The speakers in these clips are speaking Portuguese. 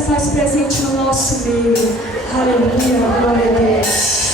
se faz presente no nosso meio. Aleluia, glória a Deus.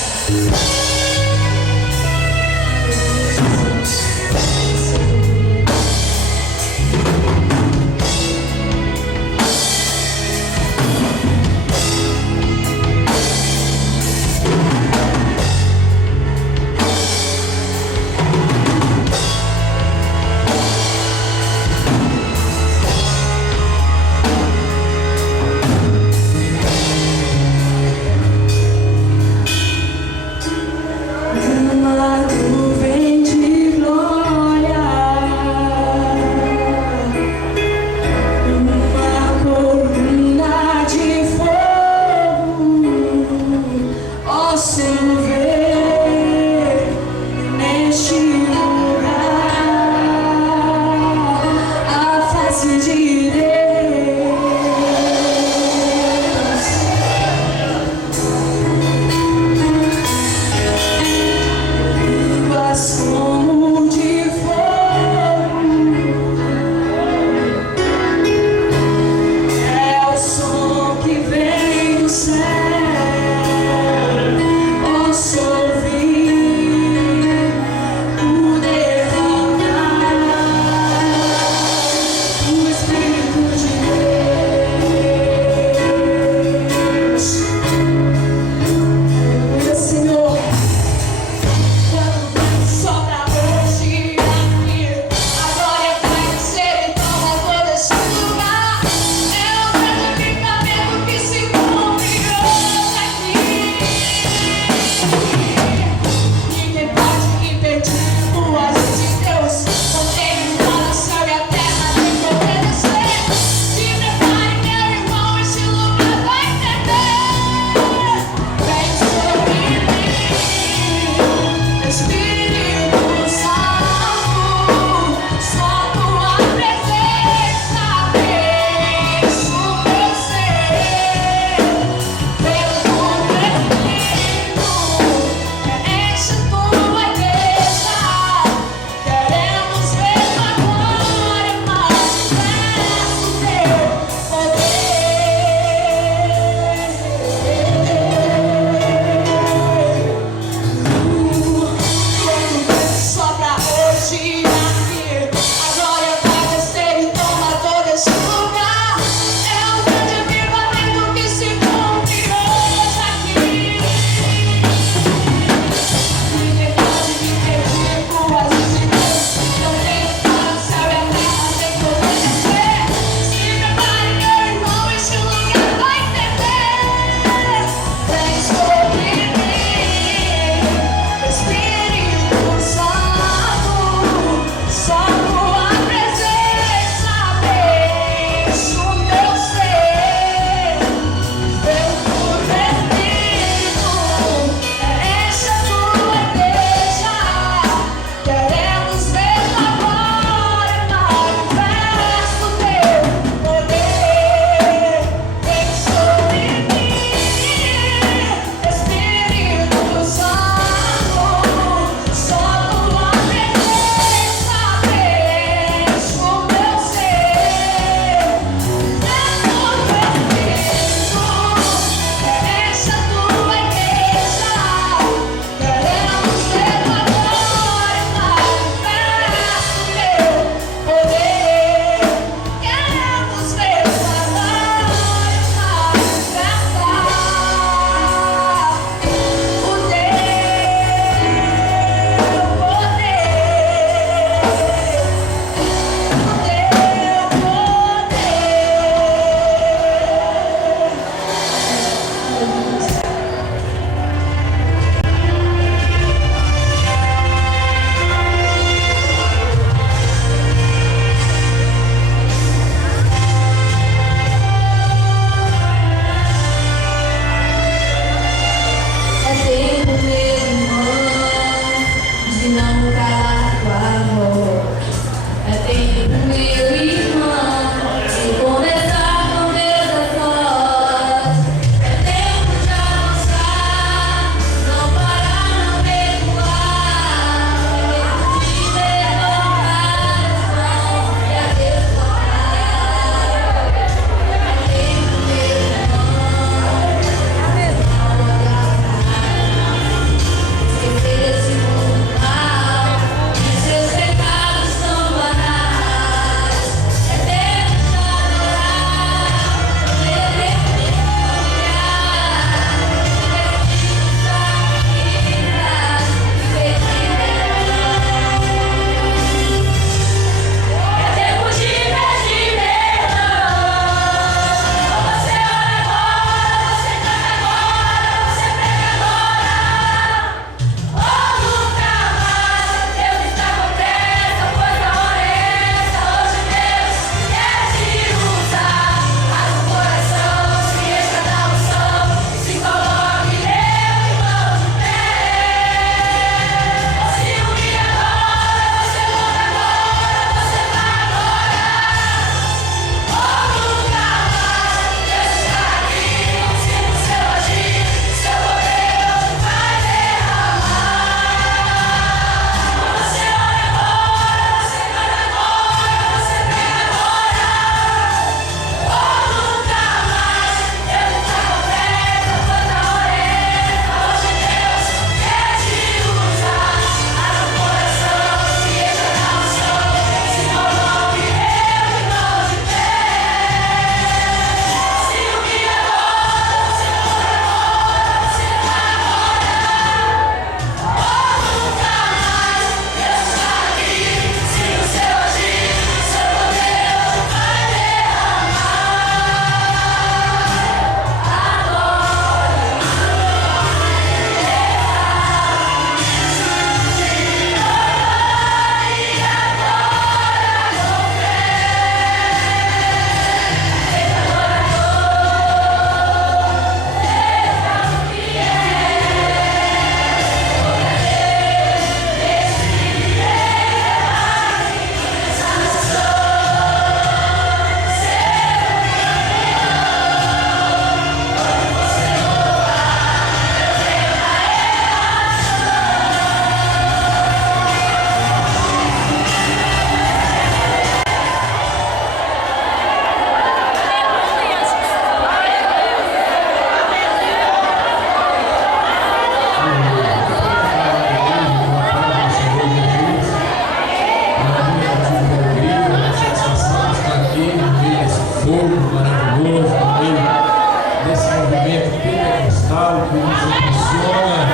movimento pentecostal que nos impulsiona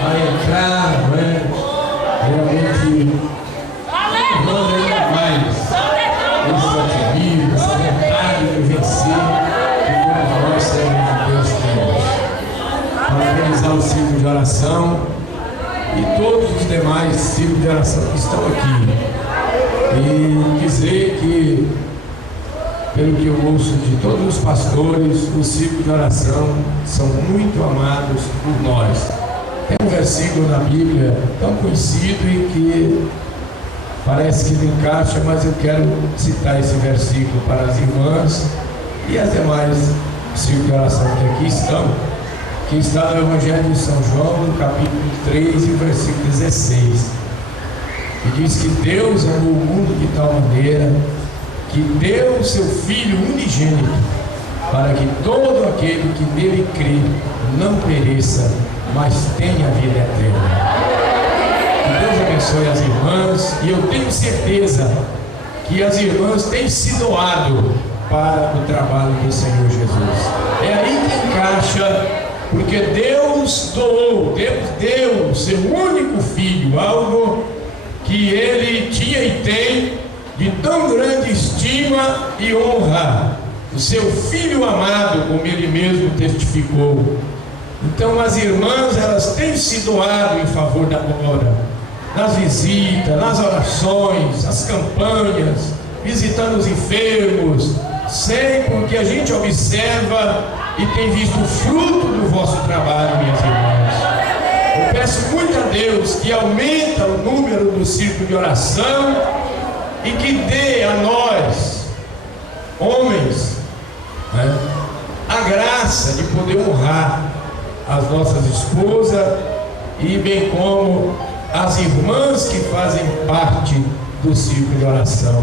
a entrar, não é? Realmente, não ainda mais esse otimismo, essa vontade de vencer que todos nós, servos de Deus, temos. Parabenizar o ciclo de oração e todos os demais ciclos de oração que estão aqui. E dizer que, pelo que eu ouço de todos os pastores, os ciclos de oração são muito amados por nós. Tem um versículo na Bíblia tão conhecido e que parece que não encaixa, mas eu quero citar esse versículo para as irmãs e as demais ciclos de oração que aqui estão, que está no Evangelho de São João, no capítulo 3, e versículo 16. E diz que Deus amou o mundo de tal maneira que deu o seu Filho unigênito, para que todo aquele que nele crê não pereça, mas tenha vida eterna. Que Deus abençoe as irmãs, e eu tenho certeza que as irmãs têm se doado para o trabalho do Senhor Jesus. É aí que encaixa, porque Deus doou, Deus deu o seu único Filho, algo que Ele tinha e tem de tão grande estima e honra, o seu Filho amado, como Ele mesmo testificou. Então as irmãs, elas têm se doado em favor da obra, nas visitas, nas orações, nas campanhas, visitando os enfermos, sempre porque a gente observa e tem visto o fruto do vosso trabalho, minhas irmãs. Eu peço muito a Deus que aumenta o número do círculo de oração e que dê a nós, homens, né, a graça de poder honrar as nossas esposas e bem como as irmãs que fazem parte do círculo de oração.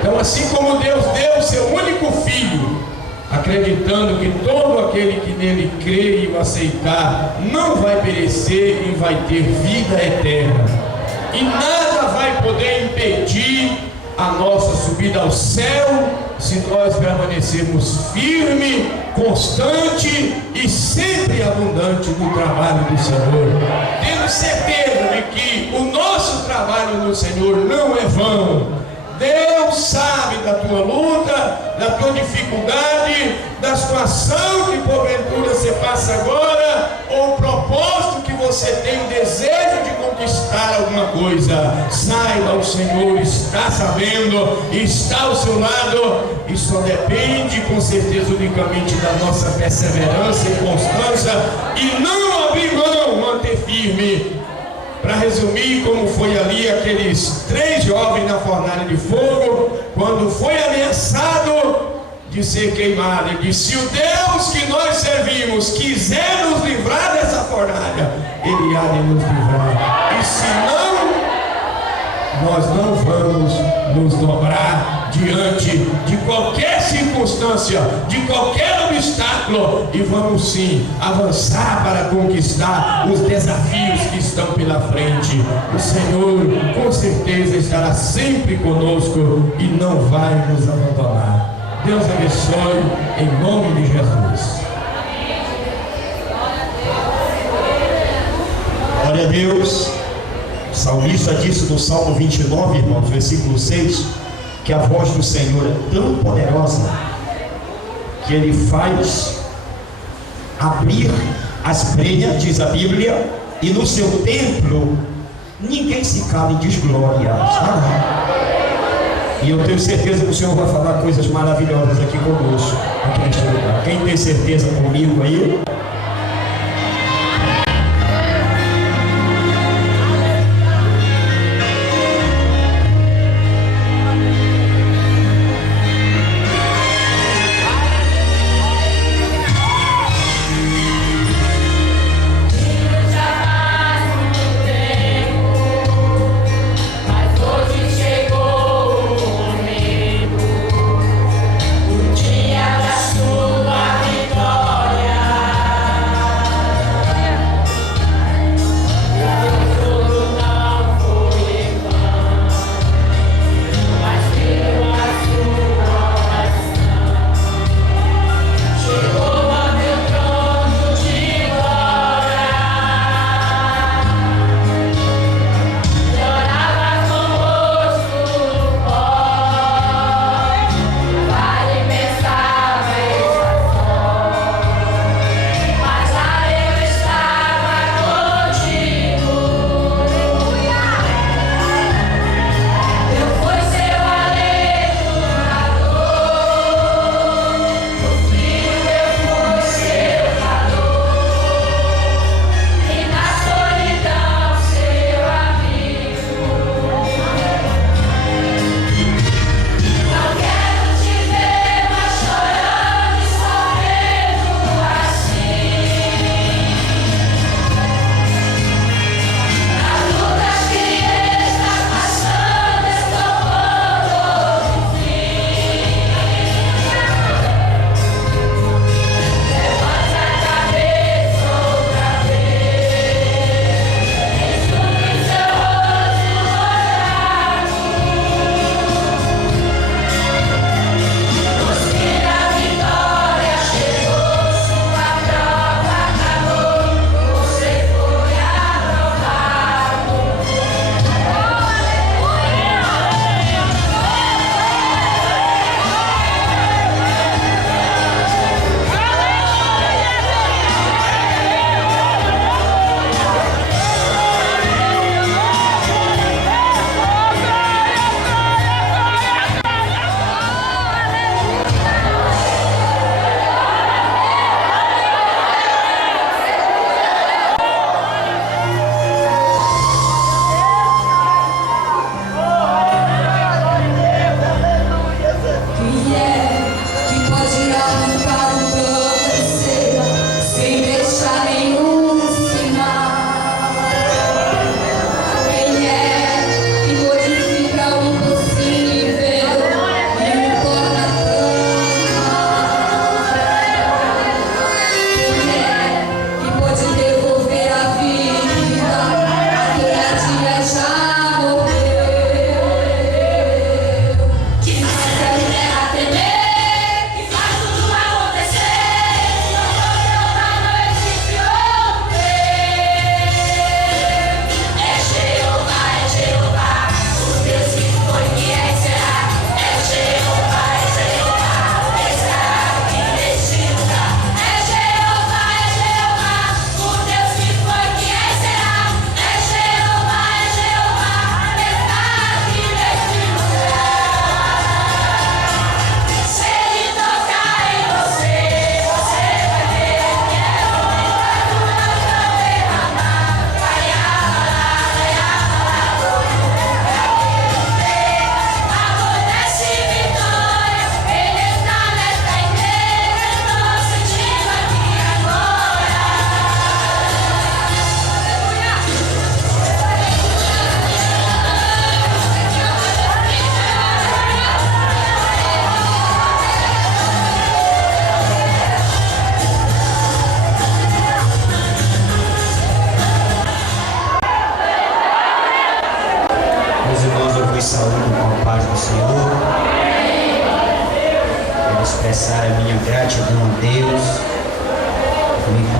Então, assim como Deus deu o seu único Filho, acreditando que todo aquele que nele crê e o aceitar não vai perecer e vai ter vida eterna, e nada vai poder impedir a nossa subida ao céu, se nós permanecermos firme, constante e sempre abundante no trabalho do Senhor, tendo certeza de que o nosso trabalho no Senhor não é vão. Deus sabe da tua luta, da tua dificuldade, da situação que porventura você passa agora, ou o propósito que você tem, o desejo de conquistar alguma coisa. Saiba, o Senhor está sabendo, está ao seu lado, e só depende com certeza unicamente da nossa perseverança e constância, e não abrir mão, manter firme. Para resumir, como foi ali aqueles 3 jovens na fornalha de fogo, quando foi ameaçado de ser queimado, ele disse: se o Deus que nós servimos quiser nos livrar dessa fornalha, Ele há de nos livrar, e se não, nós não vamos nos dobrar diante de qualquer circunstância, de qualquer obstáculo, e vamos sim avançar para conquistar os desafios que estão pela frente. O Senhor com certeza estará sempre conosco e não vai nos abandonar. Deus abençoe em nome de Jesus. Glória a Deus. O salmista disse no Salmo 29, irmãos, versículo 6, que a voz do Senhor é tão poderosa que Ele faz abrir as brenhas, diz a Bíblia, e no seu templo ninguém se cala e diz glória. E eu tenho certeza que o Senhor vai falar coisas maravilhosas aqui conosco, aqui neste lugar. Quem tem certeza comigo aí? Dia da sua vitória.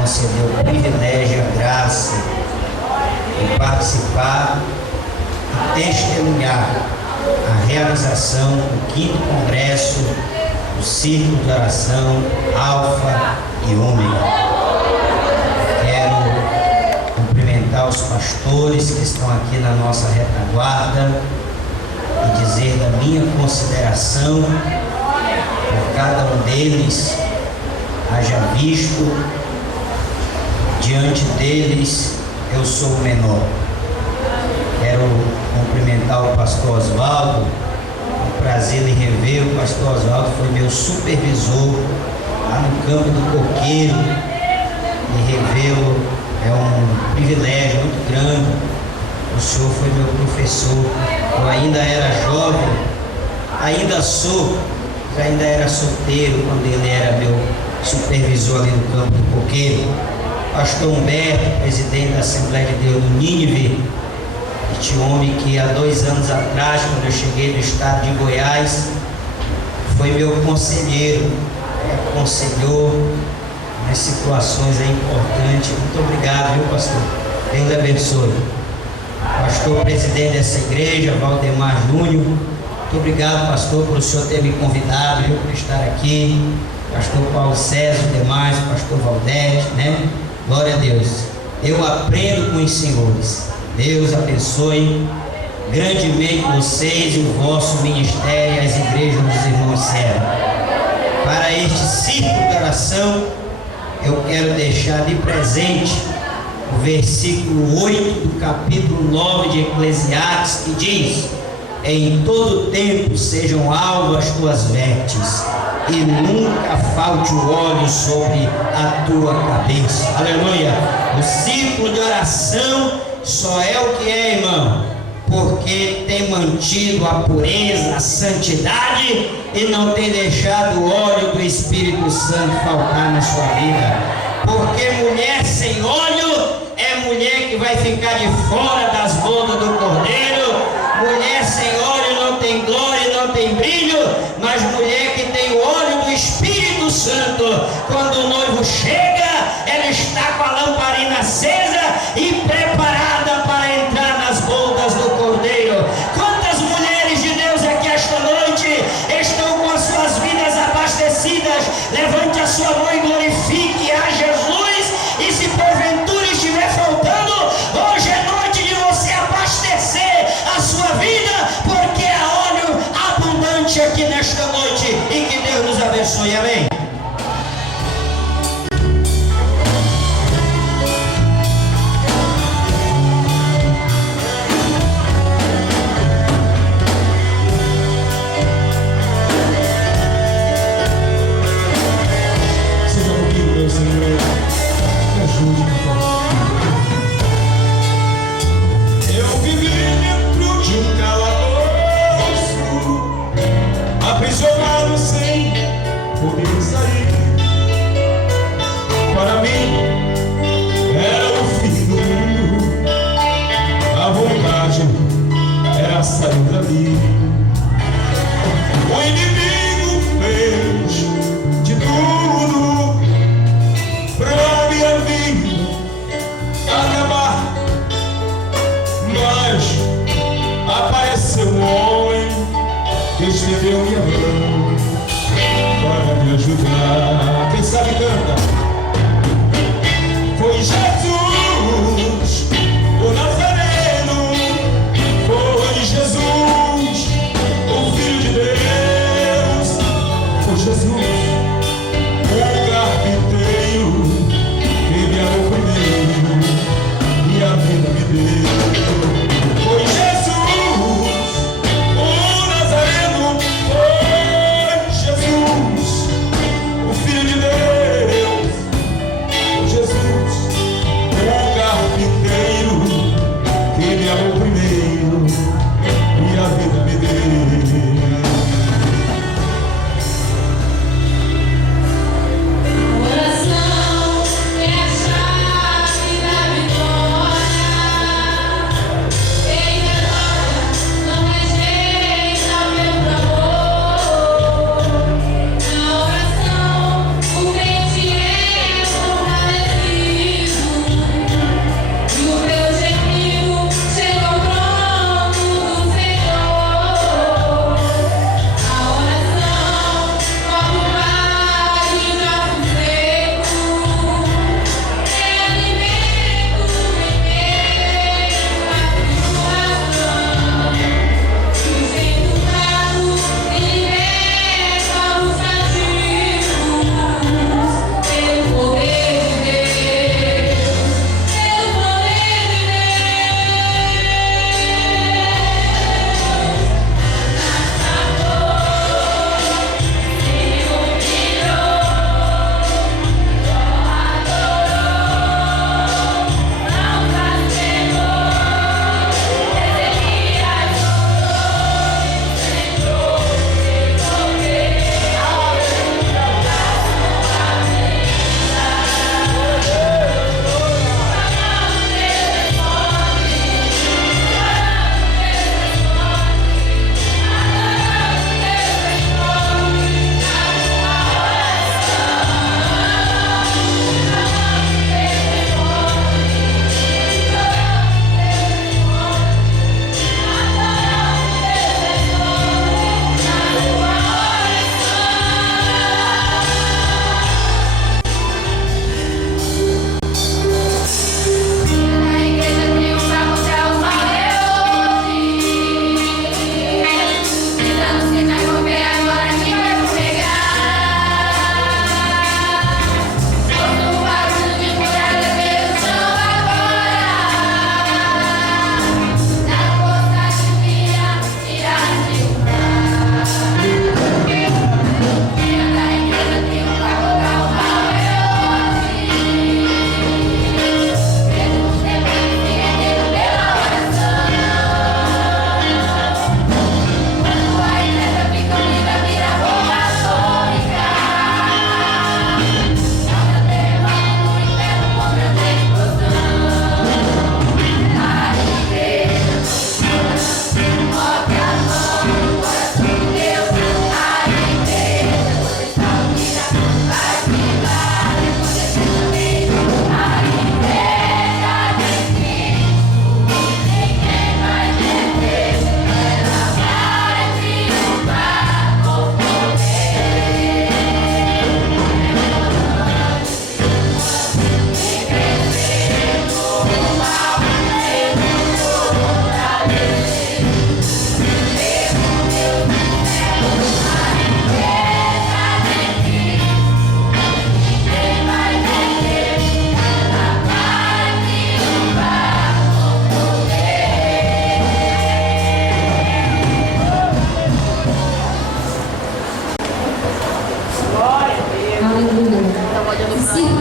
concedeu o privilégio, a graça de participar e testemunhar a realização do 5º Congresso do Círculo de Oração Alfa e Ômega. Quero cumprimentar os pastores que estão aqui na nossa retaguarda e dizer da minha consideração por cada um deles. Haja visto, diante deles eu sou o menor. Quero cumprimentar o pastor Oswaldo, um prazer em rever. O pastor Oswaldo foi meu supervisor lá no campo do Coqueiro, e revê-lo é um privilégio muito grande. O senhor foi meu professor, eu ainda era jovem, ainda sou, ainda era solteiro quando ele era meu supervisor ali no campo do Coqueiro. Pastor Humberto, presidente da Assembleia de Deus do Nínive, este homem que há 2 anos atrás, quando eu cheguei do estado de Goiás, foi meu conselheiro, me aconselhou nas situações importantes. Muito obrigado, viu, pastor? Deus lhe abençoe. Pastor presidente dessa igreja, Valdemar Júnior, muito obrigado, pastor, por o senhor ter me convidado, viu, por estar aqui. Pastor Paulo César, demais, pastor Valdete, né? Glória a Deus. Eu aprendo com os senhores. Deus abençoe grandemente vocês e o vosso ministério e as igrejas dos irmãos servos. Para este círculo de oração, eu quero deixar de presente o versículo 8 do capítulo 9 de Eclesiastes, que diz: em todo tempo sejam alvas as tuas vestes, e nunca falte o óleo sobre a tua cabeça. Aleluia! O círculo de oração só é o que é, irmão, porque tem mantido a pureza, a santidade e não tem deixado o óleo do Espírito Santo faltar na sua vida. Porque mulher sem óleo é mulher que vai ficar de fora das bodas do Cordeiro. Mulher sem óleo não tem glória, não tem brilho, mas mulher que tem o óleo do Espírito Santo, quando o noivo chega, ela está com a lamparina acesa e preparada para entrar nas bodas do Cordeiro. Quantas mulheres de Deus aqui esta noite estão com as suas vidas abastecidas? Levante a sua mão e glorifique a Jesus. E se porventura estiver faltando, hoje é noite de você abastecer a sua vida, porque há óleo abundante aqui nesta noite. E que Deus nos abençoe. Amém.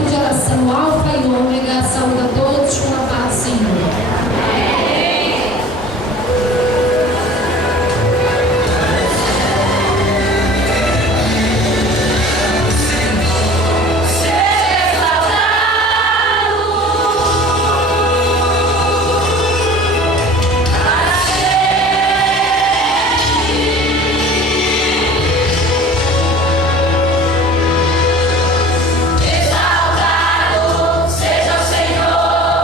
de oração, Alfa e Ômega, saúde a todos com a paz, Senhor. Exaltado seja o Senhor.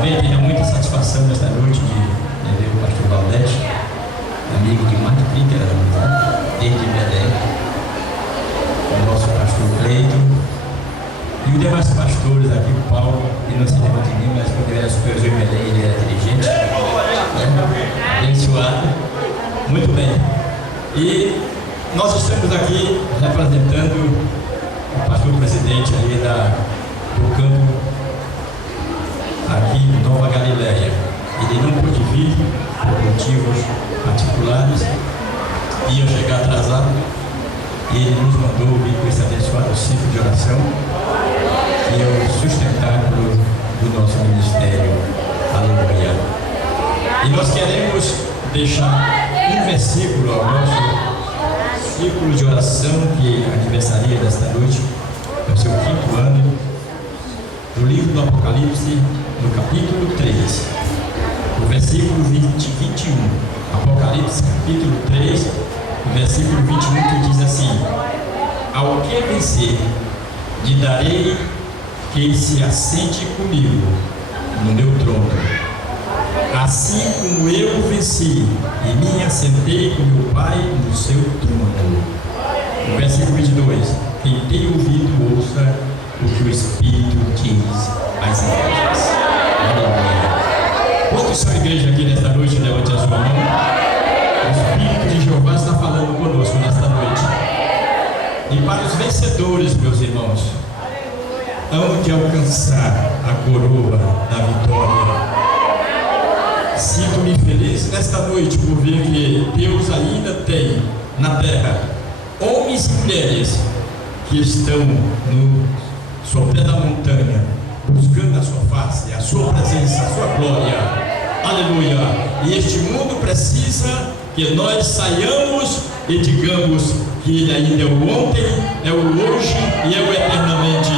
Também tenho muita satisfação nesta noite de ver o pastor Valdete, amigo de mais de 30 anos, né? Desde Belém, o nosso pastor Cleiton e os demais pastores aqui, o Paulo, que não se lembra de mim, mas quando ele era superior em Belém, ele era dirigente, né? Abençoado. Muito bem. E nós estamos aqui representando o pastor presidente ali do campo aqui em Nova Galileia. Ele não pôde vir por motivos particulares, ia chegar atrasado, e ele nos mandou vir com esse abençoado ciclo de oração, que é o sustentáculo do nosso ministério. Aleluia. E nós queremos deixar um versículo ao nosso ciclo de oração, que aniversaria desta noite, é o seu 5º ano, do livro do Apocalipse, no capítulo 3, o versículo 21. Apocalipse, capítulo 3, o versículo 21, que diz assim: ao que vencer, lhe darei que se assente comigo no meu trono, assim como eu venci e me assentei com meu Pai no seu trono. O versículo 22: quem tem ouvido, ouça o que o Espírito diz às igrejas. Aleluia. Quantos são igreja aqui nesta noite? Levante a sua mão. O Espírito de Jeová está falando conosco nesta noite. E para os vencedores, meus irmãos, hão de alcançar a coroa da vitória. Sinto-me feliz nesta noite por ver que Deus ainda tem na terra homens e mulheres que estão no sopé da montanha, buscando a sua face, a sua presença, a sua glória. Aleluia. E este mundo precisa que nós saiamos e digamos que Ele ainda é o ontem, é o hoje e é o eternamente.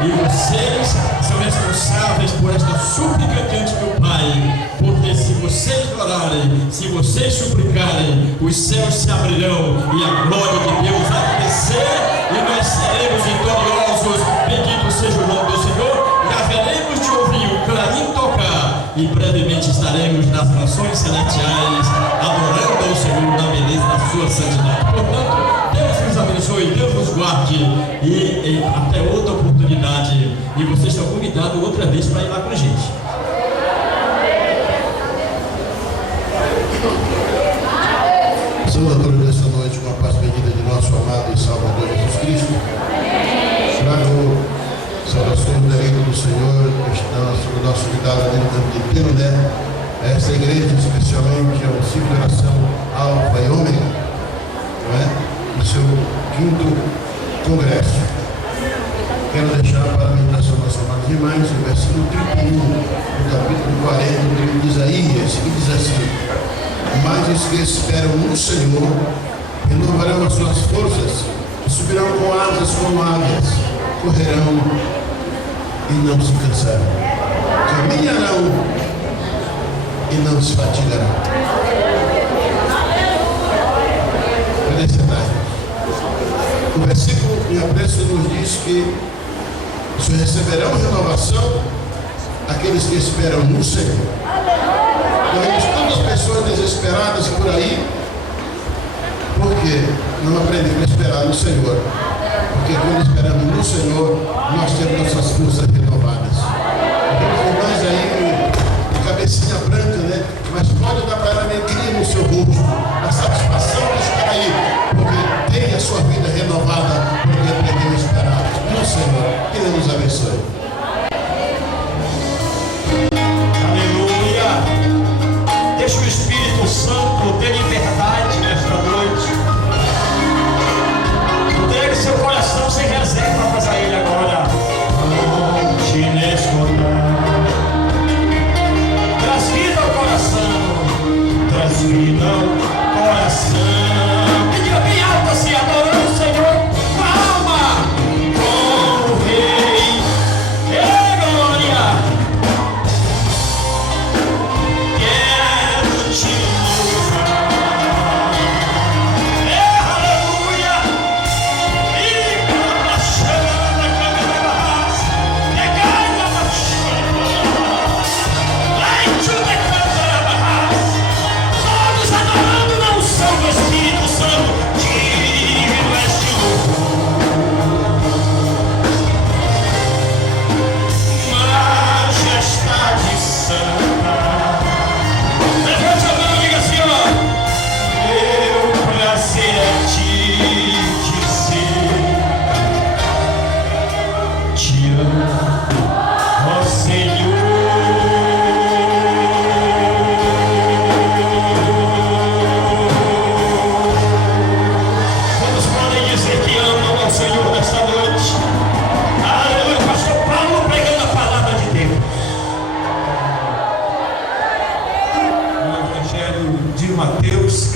E vocês são responsáveis por esta súplica diante do Pai, porque se vocês orarem, se vocês suplicarem, os céus se abrirão e a glória de Deus vai descer e nós seremos vitoriosos. Bendito seja o nome do Senhor, e haveremos de ouvir o clarim tocar, e brevemente estaremos nas nações celestiais adorando ao Senhor na beleza da sua santidade. Portanto, Deus nos abençoe, Deus nos guarde, e até outra oportunidade. E vocês estão convidados outra vez para ir lá com a gente. Senhor, nessa noite, com a paz bendita de nosso amado e Salvador Jesus Cristo, trago saudações da igreja do Senhor, que está sob o nosso cuidado ali no campo de Penoné. Essa igreja, especialmente, é um ciclo de oração Alfa e Ômega, não é? No seu 5º congresso. Quero deixar para a meditação das amadas irmãs o versículo 31 do capítulo 40 do livro de Isaías, que diz assim: mas os que esperam no Senhor renovarão as suas forças, subirão com asas como águias, correrão e não se cansarão, caminharão e não se fatigarão. Felicidade. O versículo em apreço nos diz que só receberão renovação aqueles que esperam no Senhor. Nós vemos tantas pessoas desesperadas por aí, porque não aprenderam a esperar no Senhor. Porque quando esperamos no Senhor, nós temos nossas forças renovadas. Temos irmãs aí de cabecinha branca, né? Mas pode dar para ela alegria no seu rosto, a satisfação de estar aí, porque tem a sua vida renovada, porque aprendeu a esperar no Senhor. Que Deus nos abençoe. Deixa o Espírito Santo ter liberdade nesta noite. Entregue seu coração sem reservas a Ele agora.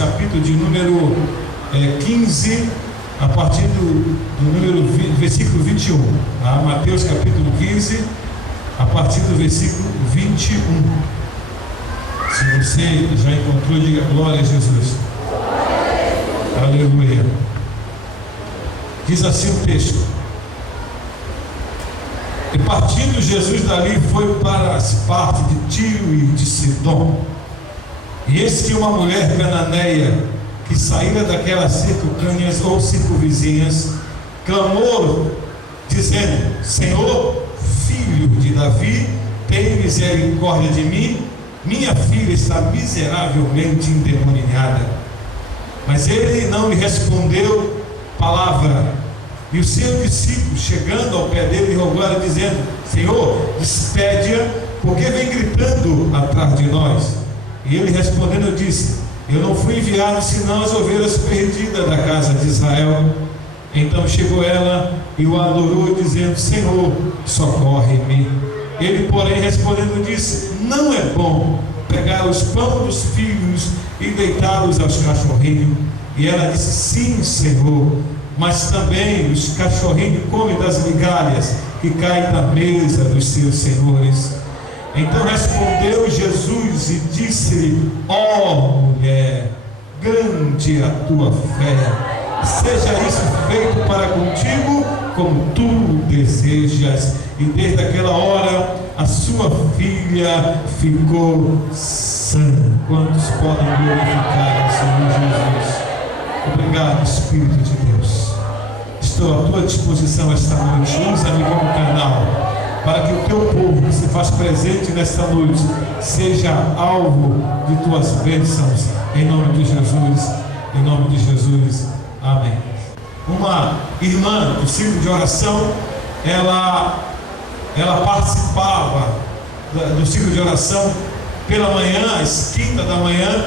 capítulo de número 15, a partir do versículo 21. Tá? Mateus capítulo 15, a partir do versículo 21. Se você já encontrou, diga glória a Jesus. Aleluia. Diz assim o texto: e partindo Jesus dali foi para as partes de Tiro e de Sidom. E eis que uma mulher cananeia, que saíra daquelas circunvizinhas ou circunvizinhas, clamou, dizendo: Senhor, filho de Davi, tem misericórdia de mim, minha filha está miseravelmente endemoniada. Mas ele não lhe respondeu palavra. E o seu discípulo, chegando ao pé dele, rogou-lhe, dizendo: Senhor, despede-a, porque vem gritando atrás de nós. E ele respondendo disse: eu não fui enviado senão as ovelhas perdidas da casa de Israel. Então chegou ela e o adorou, dizendo: Senhor, socorre-me. Ele, porém, respondendo disse: não é bom pegar os pães dos filhos e deitá-los aos cachorrinhos. E ela disse: sim, Senhor, mas também os cachorrinhos comem das migalhas que caem da mesa dos seus senhores. Então respondeu Jesus e disse-lhe: ó mulher, grande a tua fé, seja isso feito para contigo como tu desejas. E desde aquela hora a sua filha ficou sã. Quantos podem glorificar o Senhor Jesus? Obrigado, Espírito de Deus. Estou à tua disposição esta noite. Usa-me como canal, para que o teu povo que se faz presente nesta noite seja alvo de tuas bênçãos, em nome de Jesus, em nome de Jesus, amém. Uma irmã do ciclo de oração, ela participava do ciclo de oração pela manhã, às quintas da manhã.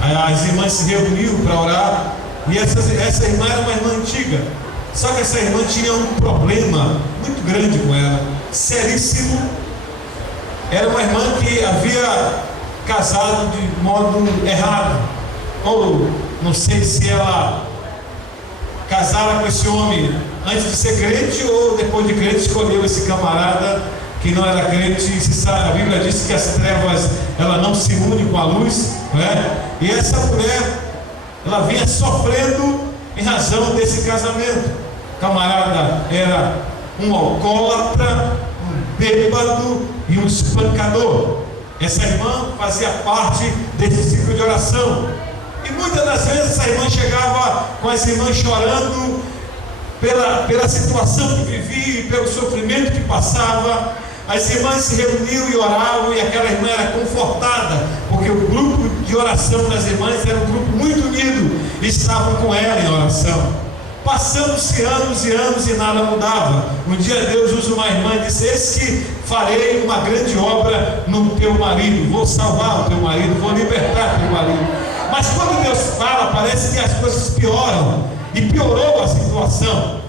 As irmãs se reuniam para orar, e essa irmã era uma irmã antiga, só que essa irmã tinha um problema muito grande com ela, seríssimo. Era uma irmã que havia casado de modo errado, ou não sei se ela casara com esse homem antes de ser crente ou depois de crente, escolheu esse camarada que não era crente. A Bíblia diz que as trevas ela não se unem com a luz, não é? E essa mulher, ela vinha sofrendo em razão desse casamento. O camarada era um alcoólatra, um bêbado e um espancador. Essa irmã fazia parte desse ciclo de oração, e muitas das vezes essa irmã chegava com as irmãs chorando pela situação que vivia e pelo sofrimento que passava. As irmãs se reuniam e oravam, e aquela irmã era confortada, porque o grupo de oração das irmãs era um grupo muito unido, e estavam com ela em oração. Passando-se anos e anos e nada mudava. Um dia Deus usa uma irmã e disse: eis que farei uma grande obra no teu marido, vou salvar o teu marido, vou libertar o teu marido. Mas quando Deus fala, parece que as coisas pioram, e piorou a situação.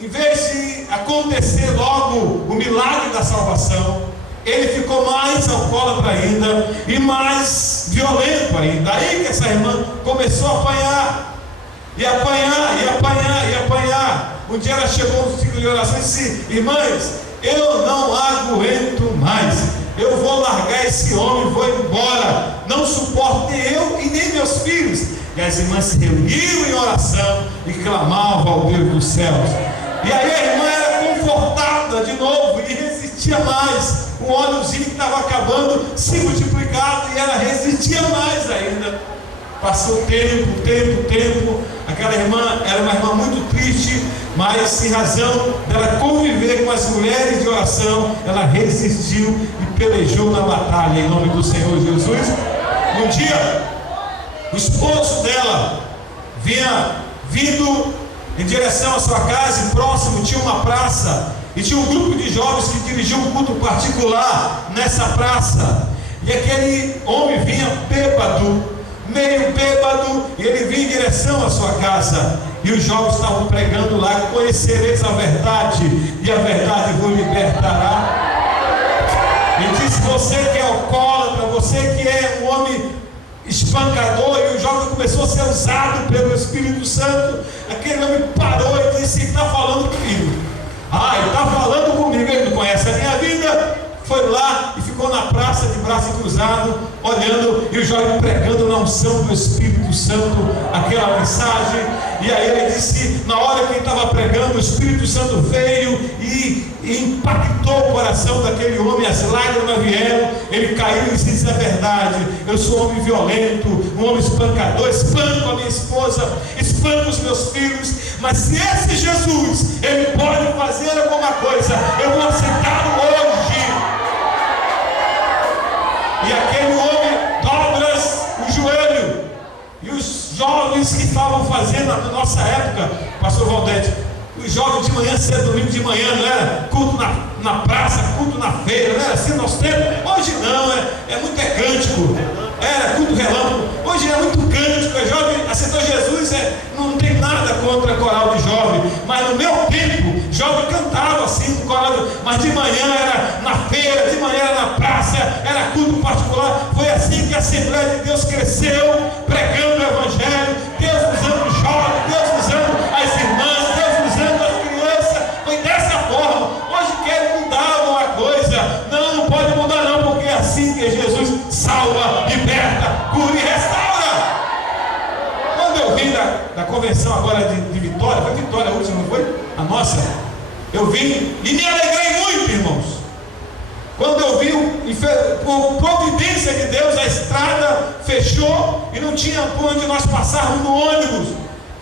Em vez de acontecer logo o milagre da salvação, ele ficou mais alcoólatra ainda e mais violento ainda. Aí que essa irmã começou a apanhar, e apanhar, e apanhar, e apanhar. Um dia ela chegou no ciclo de oração e disse: irmãs, eu não aguento mais, eu vou largar esse homem, vou embora, não suporto nem eu e nem meus filhos. E as irmãs se reuniram em oração e clamavam ao Deus dos céus. E aí a irmã era confortada de novo e resistia mais. O óleozinho que estava acabando se multiplicava, e ela resistia mais ainda. Passou tempo. Aquela irmã era uma irmã muito triste, mas em razão dela conviver com as mulheres de oração, ela resistiu e pelejou na batalha em nome do Senhor Jesus. Um dia, o esposo dela vinha vindo em direção à sua casa, e próximo tinha uma praça, e tinha um grupo de jovens que dirigiam um culto particular nessa praça. E aquele homem vinha bêbado, meio bêbado, e ele vinha em direção à sua casa. E os jovens estavam pregando lá: conhecereis a verdade, e a verdade vos libertará. E disse: você que é alcoólatra, você que é um homem espancador, e o jovem começou a ser usado pelo Espírito Santo. Aquele homem parou e disse: está falando comigo. Ele está falando comigo, ele não conhece a minha vida. Foi lá e ficou na praça de braço cruzado, olhando, e o jovem pregando na unção do Espírito Santo aquela mensagem. E aí ele disse, na hora que ele estava pregando, o Espírito Santo veio e impactou o coração daquele homem, as lágrimas vieram, ele caiu e disse: é verdade, eu sou um homem violento, um homem espancador, espanco a minha esposa, espanco os meus filhos, mas se esse Jesus, ele pode fazer alguma coisa, eu vou aceitá-lo hoje. E aquele homem dobra o joelho. E os jovens que estavam fazendo na nossa época, pastor Valdete, os jovens de manhã cedo, domingo de manhã, não era culto na praça, culto na feira, não era assim nosso tempo? Hoje não, é muito cântico, era culto relâmpago. Hoje é muito cântico, é jovem, aceitou Jesus, não tem nada contra coral de jovem, mas no meu tempo, jovem cantava assim no coral, mas de manhã era na feira, de manhã era na praça, era culto particular. Foi assim que a Assembleia de Deus cresceu, pregando o Evangelho, Deus usando os jovens, Deus usando as irmãs, Deus usando as crianças. Foi dessa forma. Hoje querem mudar alguma coisa, não pode mudar não, porque é assim que Jesus salva, liberta, cura e restaura. Quando eu vim da convenção agora de Vitória, foi Vitória a última, não foi? A nossa. Eu vim e me alegrei muito, irmãos. Quando eu vi, por providência de Deus, a estrada fechou e não tinha por onde nós passarmos no ônibus.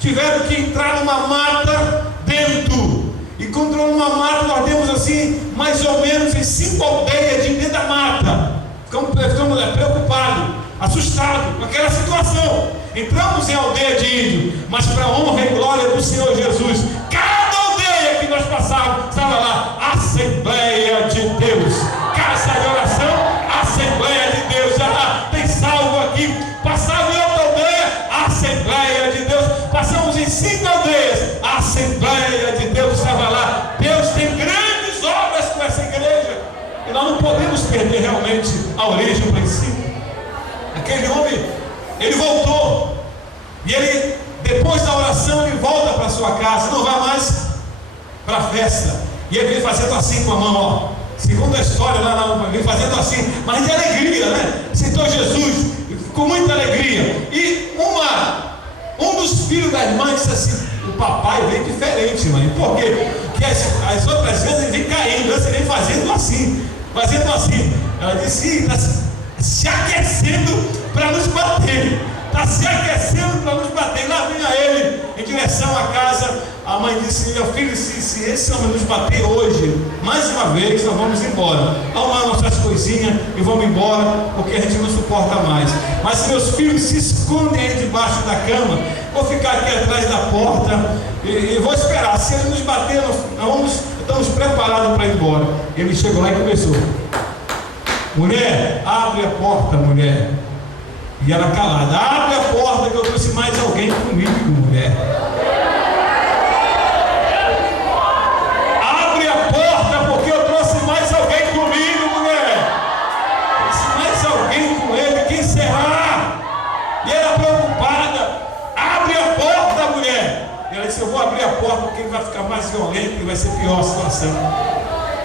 Tiveram que entrar numa mata dentro. E quando entrou numa mata, nós demos assim, mais ou menos em 5 aldeias de dentro da mata. Ficamos preocupados, assustados com aquela situação. Entramos em aldeia de índio, mas para a honra e glória do Senhor Jesus, cada aldeia que nós passávamos, estava lá, Assembleia de Deus, casa de oração, Assembleia de Deus. Tem salvo aqui. Passava em outra aldeia, Assembleia de Deus. Passamos em 5 aldeias, Assembleia de Deus estava lá. Deus tem grandes obras com essa igreja, e nós não podemos perder realmente a origem, o princípio. Aquele homem, ele voltou, e ele, depois da oração, ele volta para sua casa, não vai mais para a festa, e ele vem fazendo assim com a mão, segundo a história lá, vem fazendo assim, mas de alegria, né? Aceitou Jesus com muita alegria. E um dos filhos da irmã disse assim: o papai vem diferente, mãe, por quê? Porque as outras vezes ele vem caindo, ele vem fazendo assim. Ela disse: está se aquecendo para nos bater. Está se aquecendo para nos bater. Lá vinha ele em direção à casa. A mãe disse: meu filho, se esse homem nos bater hoje, mais uma vez, nós vamos embora. Arrumar nossas coisinhas e vamos embora, porque a gente não suporta mais. Mas se meus filhos se escondem aí debaixo da cama, vou ficar aqui atrás da porta e vou esperar. Se ele nos bater, nós estamos preparados para ir embora. Ele chegou lá e começou: mulher, abre a porta, mulher. E ela calada: abre a porta que eu trouxe mais alguém comigo, mulher. Abre a porta porque eu trouxe mais alguém comigo, mulher. Trouxe mais alguém com ele, quem será? E ela preocupada: abre a porta, mulher. E ela disse: eu vou abrir a porta porque ele vai ficar mais violento e vai ser pior a situação.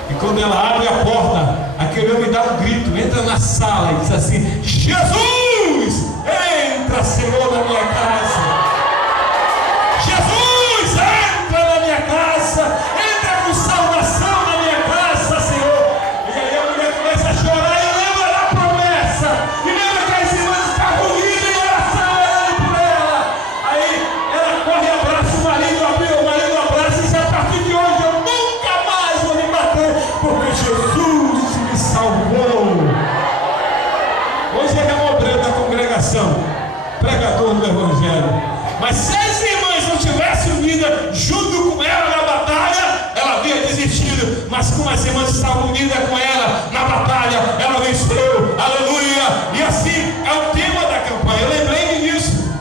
E quando ela abre a porta, aquele homem dá um grito, entra na sala e diz assim: Jesus, entra, Senhor, na minha casa. Jesus, entra na minha casa. Entra com salvação na minha casa, Senhor. E aí a mulher começa a chorar e lembra da promessa. E lembra que as irmãs estavam unidas em oração, orando por ela. Aí ela corre e abraça o marido abraça e diz: a partir de hoje eu nunca mais vou me bater, porque Jesus me salvou. Hoje ele é o obreiro da congregação, pregador do Evangelho. Mas se as irmãs não tivessem unidas junto com ela na batalha, ela havia desistido. Mas como as irmãs estavam unidas com ela na batalha, ela venceu. Aleluia! E assim é o tema da campanha. Eu lembrei disso.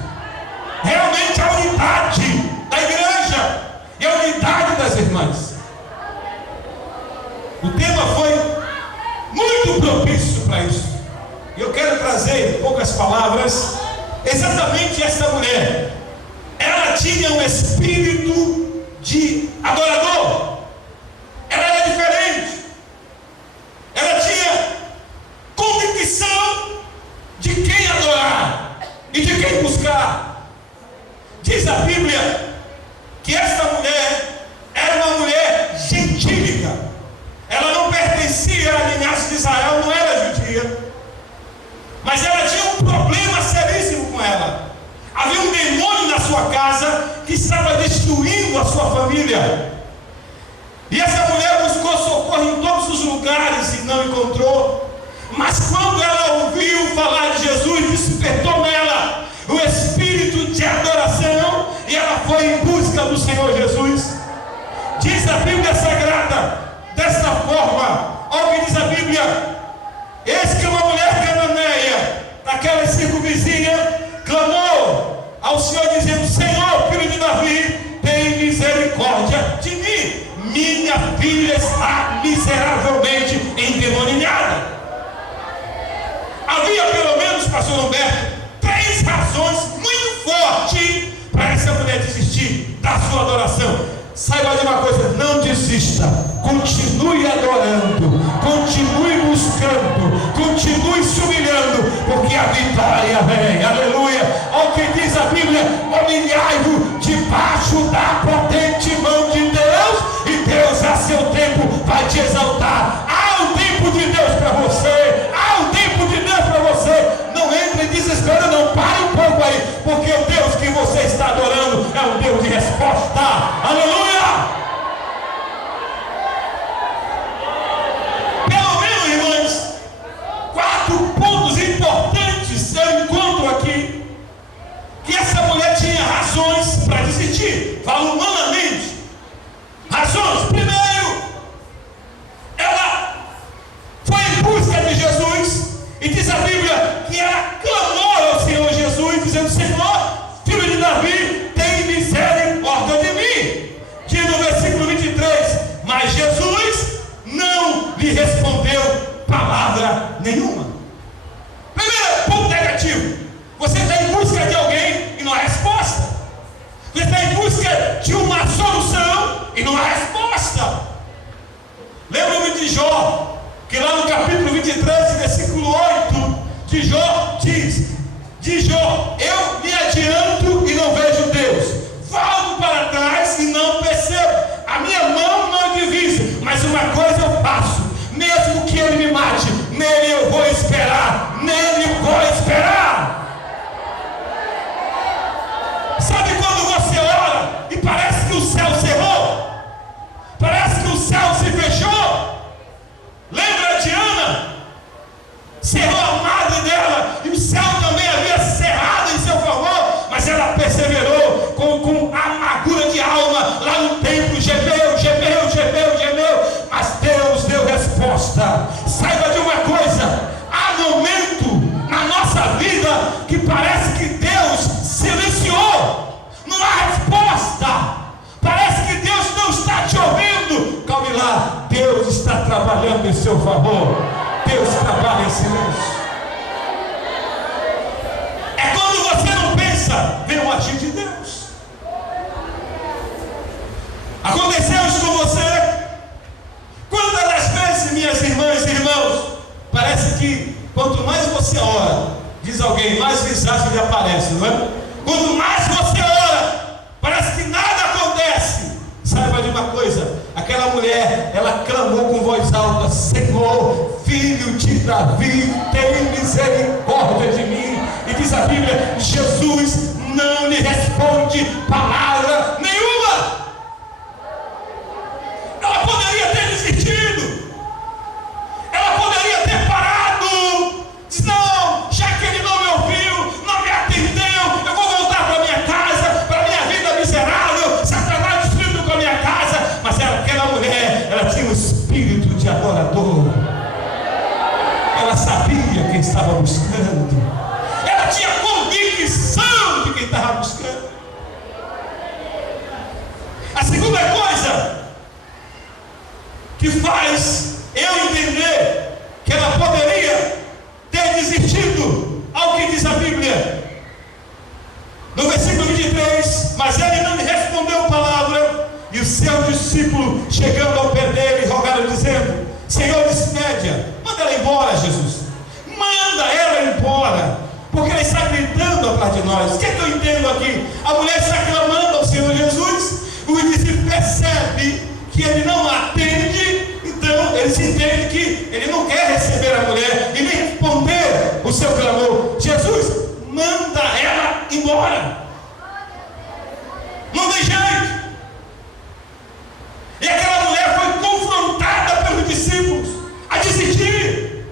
Realmente a unidade da igreja e a unidade das irmãs. O tema foi muito propício para isso. eu quero trazer em poucas palavras exatamente essa mulher. Ela tinha um espírito de adorador. Ela era diferente. Ela tinha convicção de quem adorar e de quem buscar. Diz a Bíblia que essa mulher era uma mulher gentílica. Ela não pertencia à linhagem de Israel, não era judia. Mas ela tinha um problema seríssimo com ela. Havia um demônio na sua casa que estava destruindo a sua família. E essa mulher buscou socorro em todos os lugares e não encontrou. Mas quando ela ouviu falar de Jesus, despertou nela o espírito de adoração, e ela foi em busca do Senhor Jesus. Diz a Bíblia Sagrada desta forma, olha o que diz a Bíblia: eis que uma mulher cananeia, daquela circunvizinha, clamou ao Senhor dizendo: Senhor, filho de Davi, tem misericórdia de mim, minha filha está miseravelmente endemoniada. Havia pelo menos, pastor Humberto, 3 razões muito fortes para essa mulher desistir da sua adoração. Saiba de uma coisa: não desista, continue adorando, continue buscando, continue se humilhando, porque a vitória vem. Aleluia. Olha o que diz a Bíblia: humilhai-vos debaixo da potente mão de Deus, e Deus a seu tempo vai te exaltar. Há um tempo de Deus para você, há um tempo de Deus para você. Não entre em desespero, não, pare um pouco aí, porque o Deus que você está adorando é um Deus de resposta. Aleluia. Pelo menos, irmãos, 4 pontos importantes eu encontro aqui, que essa mulher tinha razões para desistir. Falo humanamente, razões. Primeiro, ela foi em busca de Jesus, e diz a Bíblia que ela clamou ao Senhor Jesus, dizendo: Senhor, filho de Davi, tem misericórdia de mim. Diz no versículo 23, mas Jesus não lhe respondeu palavra nenhuma. Primeiro ponto negativo: você está em busca de alguém e não há resposta. Você está em busca de uma solução e não há resposta. Lembra-me de Jó, que lá no capítulo 23, versículo 8 de Jó, diz: de Jó, eu me adianto e não vejo Deus, volto para trás e não percebo, a minha mão não divisa, mas uma coisa eu faço, mesmo que ele me mate, nele eu vou esperar, nele vou esperar. Sabe quando você ora e parece que o céu cerrou? Parece que o céu se fechou? Lembra de Ana? Cerrou a madre dela, e o céu também havia cerrado em seu favor, mas ela perseverou com amargura de alma lá no templo, gemeu, gemeu, gemeu, gemeu, mas Deus deu resposta. Saiba de uma coisa: há momento na nossa vida que parece que Deus silenciou, não há resposta, parece que Deus não está te ouvindo. Calme lá, Deus está trabalhando em seu favor. Deus trabalha em silêncio. É quando você não pensa, vem o agir de Deus. Aconteceu isso com você? Quantas das vezes, minhas irmãs e irmãos, parece que quanto mais você ora, diz alguém, mais visagem lhe aparece, não é? Quanto mais você ora, parece que nada acontece. Saiba de uma coisa: aquela mulher, ela clamou com voz alta: Senhor, filho de Davi, tem misericórdia de mim. E diz a Bíblia: Jesus não lhe responde palavra nenhuma. Ela poderia ter desistido, ela poderia ter parado, diz: não, já que ele não me ouviu, não me atendeu, eu vou voltar para minha casa, para minha vida miserável, Satanás destruindo com a minha casa. Mas aquela mulher, ela tinha um espírito de adorador. Ela sabia quem estava buscando, ela tinha convicção de quem estava buscando. A segunda coisa que faz eu entender que ela poderia ter desistido aqui. A mulher está clamando ao Senhor Jesus. O discípulo percebe que ele não atende, então ele se entende que ele não quer receber a mulher e nem responder o seu clamor. Jesus manda ela embora. Não tem jeito. E aquela mulher foi confrontada pelos discípulos a desistir,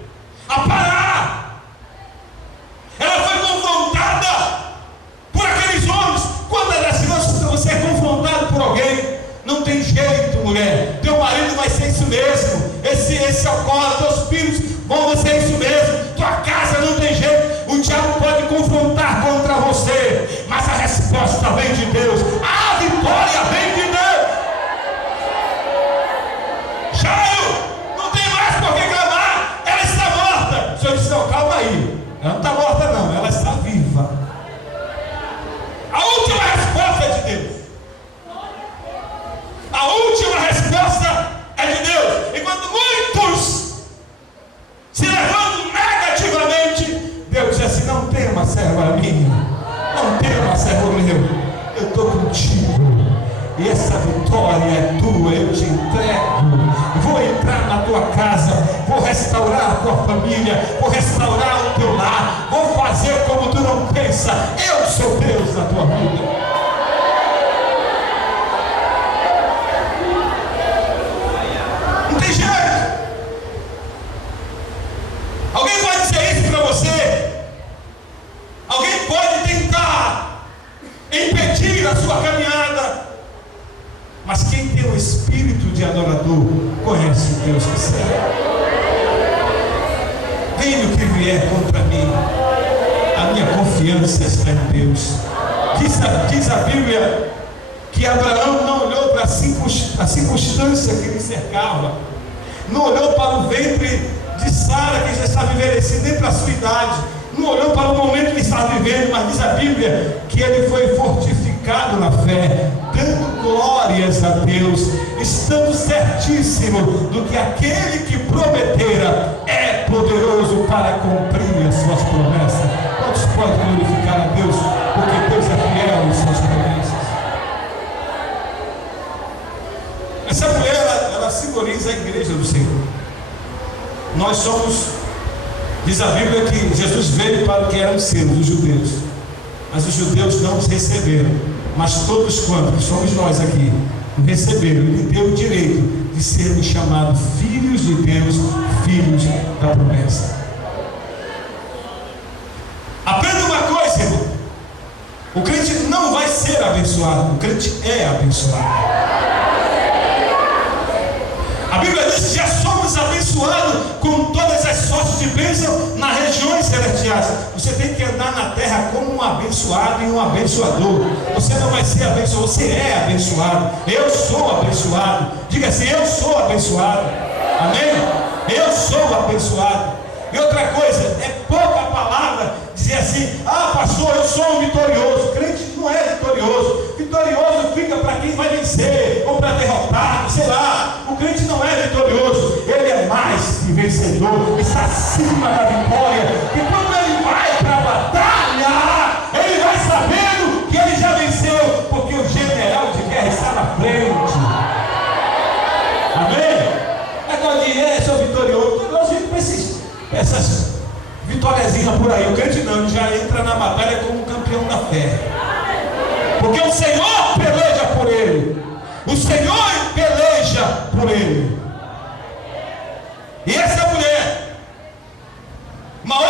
a parar. Ela foi confrontada por aqueles homens. Quantas das vezes você é confrontado por alguém? Não tem jeito, mulher. Teu marido vai ser isso mesmo. Esse alcoólatra, teus filhos vão ser isso mesmo. Tua casa não tem jeito. O diabo pode confrontar contra você, mas a resposta vem de Deus. A vitória vem de Deus. Jairo, não tem mais por que clamar. Ela está morta. O Senhor disse: não, calma aí. Ela não está morta não, ela está viva. A última resposta é de Deus. A última resposta é de Deus. Enquanto muitos se levantam negativamente, Deus diz assim: não tema, serva minha. Não tema, servo meu. Eu estou contigo. E essa vitória é tua, eu te entrego. Vou entrar na tua casa, vou restaurar a tua família, vou restaurar o teu lar, vou fazer como tu não pensa. Eu sou Deus na tua vida. Não tem jeito. Alguém pode dizer isso para você? Alguém pode tentar impedir a sua caminhada, mas quem tem o espírito de adorador conhece o Deus que serve. Venha o que vier contra mim, a minha confiança está em Deus. Diz a Bíblia que Abraão não olhou para a circunstância que lhe cercava, não olhou para o ventre de Sara, que já estava envelhecida, nem para a sua idade, não olhou para o momento que estava vivendo, mas diz a Bíblia que ele foi fortificado na fé, dando glórias a Deus, estando certíssimo do que aquele que prometera é poderoso para cumprir as suas promessas. Quantos podem glorificar a Deus, porque Deus é fiel em suas promessas? Essa mulher, ela simboliza a igreja do Senhor. Nós somos, diz a Bíblia que Jesus veio para o que eram seus, os judeus, mas os judeus não os receberam. Mas todos quantos, somos nós aqui, o receberam, ele deu o direito de sermos chamados filhos de Deus, filhos da promessa. Aprenda uma coisa, irmão: o crente não vai ser abençoado, o crente é abençoado. A Bíblia diz que já somos abençoados com todas as sortes de bênção nas regiões celestiais. Você tem que andar na terra como um abençoado e um abençoador. Você não vai ser abençoado, você é abençoado. Eu sou abençoado. Diga assim: eu sou abençoado. Amém? Eu sou abençoado. E outra coisa, é pouca palavra dizer assim: ah, pastor, eu sou um vitorioso. O crente não é vitorioso. Vitorioso fica para quem vai vencer, ou para derrotado, sei lá. O crente não é vitorioso, ele é mais que vencedor, está acima da vitória. E quando ele vai para a batalha, ele vai sabendo que ele já venceu, porque o general de guerra está na frente. Amém? Agora de sou vitorioso. Nós vimos essas vitóriazinhas por aí. O crente não, ele já entra na batalha como campeão da fé, porque o Senhor peleja por ele. O Senhor peleja por ele. E essa mulher, uma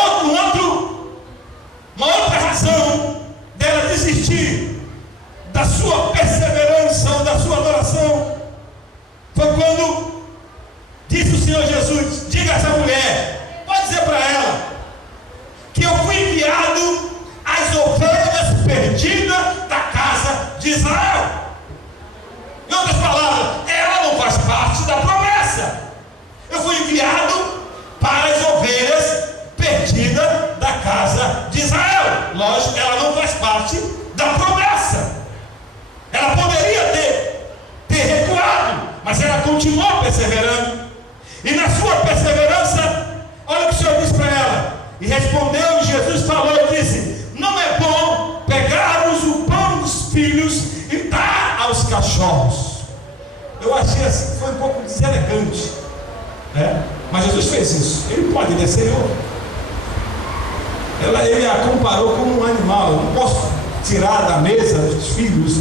outra razão dela desistir da sua perseverança ou da sua adoração foi quando disse o Senhor Jesus: diga a essa mulher, pode dizer para ela que eu fui enviado às ovelhas perdidas da casa de Israel. Em outras palavras, ela não faz parte da promessa. Eu fui enviado para as ovelhas perdidas da casa de Israel. Lógico, ela não faz parte da promessa. Ela poderia ter recuado, mas ela continuou perseverando. E na sua perseverança, olha o que o Senhor disse para ela. E respondeu, Jesus falou e disse: não é bom pegarmos o cachorros. Eu achei assim, foi um pouco deselegante, né? Mas Jesus fez isso. Ele pode, ele é Senhor. Ele a comparou como um animal. Eu não posso tirar da mesa os filhos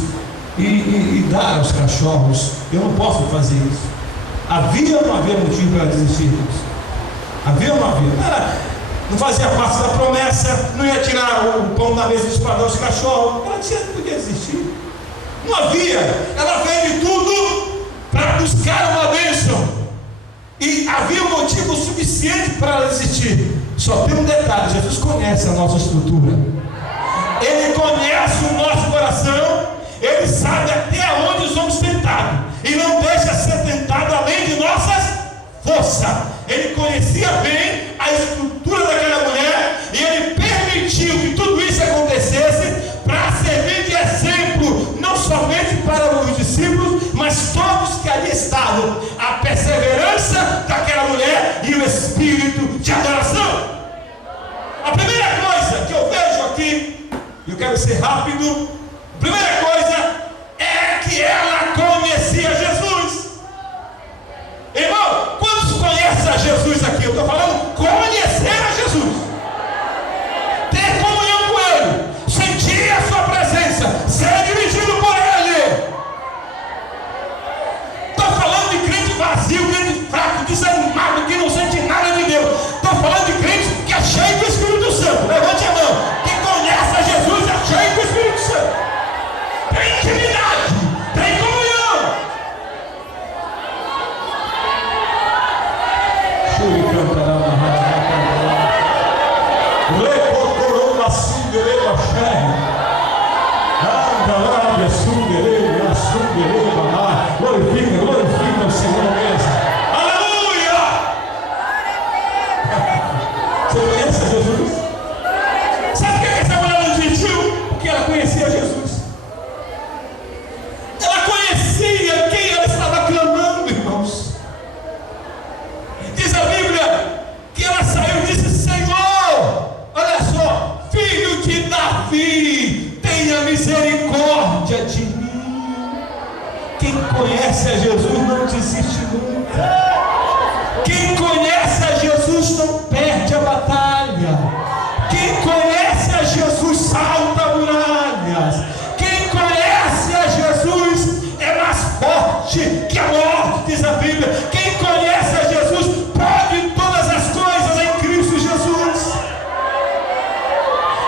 e dar aos cachorros. Eu não posso fazer isso. Havia ou não havia motivo para desistir disso? Havia ou não havia? Não fazia parte da promessa, não ia tirar o pão da mesa para dar aos cachorros. Ela podia desistir. Não havia. Ela fez de tudo para buscar uma bênção. E havia um motivo suficiente para ela desistir. Só tem um detalhe: Jesus conhece a nossa estrutura. Ele conhece o nosso coração. Ele sabe até onde somos tentados. E não deixa ser tentado além de nossas forças. Ele conhecia bem a estrutura daquela mulher. E ele permitiu que tudo isso acontecesse para servir de exemplo, não somente para os discípulos, mas todos que ali estavam. A perseverança daquela mulher e o espírito de adoração. A primeira coisa que eu vejo aqui, e eu quero ser rápido, a primeira coisa é que ela conhecia Jesus. Irmão, quantos conhecem a Jesus aqui? Eu estou falando conhecer a Jesus, ter comunhão com Ele, sentir a sua presença, ser dirigido por Ele. Estou falando de crente vazio, crente fraco, desanimado, que não sente nada de Deus. Estou falando de crente que é cheio do Espírito Santo. Levante a mão. Quem conhece a Jesus é cheio do Espírito Santo. Tem intimidade, tem comunhão. Glorifica o Senhor mesmo. Aleluia! Você conhece Jesus? Sabe por que essa mulher não desistiu? Porque ela conhecia Jesus. Ela conhecia quem ela estava clamando, irmãos. Diz a Bíblia que ela saiu e disse: Senhor, olha só, filho de Davi, tenha misericórdia de mim. Quem conhece a Jesus não desiste nunca. Quem conhece a Jesus não perde a batalha. Quem conhece a Jesus salta muralhas. Quem conhece a Jesus é mais forte que a morte, diz a Bíblia. Quem conhece a Jesus pode todas as coisas em Cristo Jesus.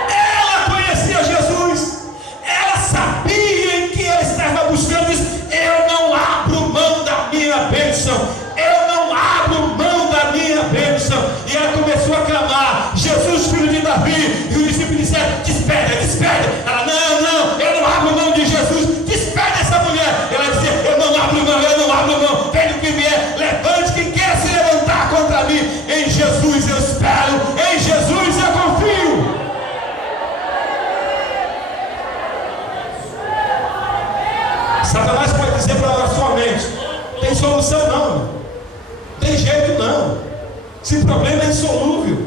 Ela conhecia Jesus. Ela sabia em que ela estava buscando. Diz: eu não abro mão da minha bênção. Eu não abro mão da minha bênção. E ela começou a clamar: Jesus, filho de Davi. E os discípulos disseram: despede, despede. Ela: não, eu não abro mão de Jesus. Despede essa mulher. Ela dizia: eu não abro mão. Venha o que vier, levante quem quer se levantar contra mim. Em Jesus eu espero, em Jesus eu confio. Satanás pode dizer para a sua mente: tem solução não, tem jeito não, esse problema é insolúvel.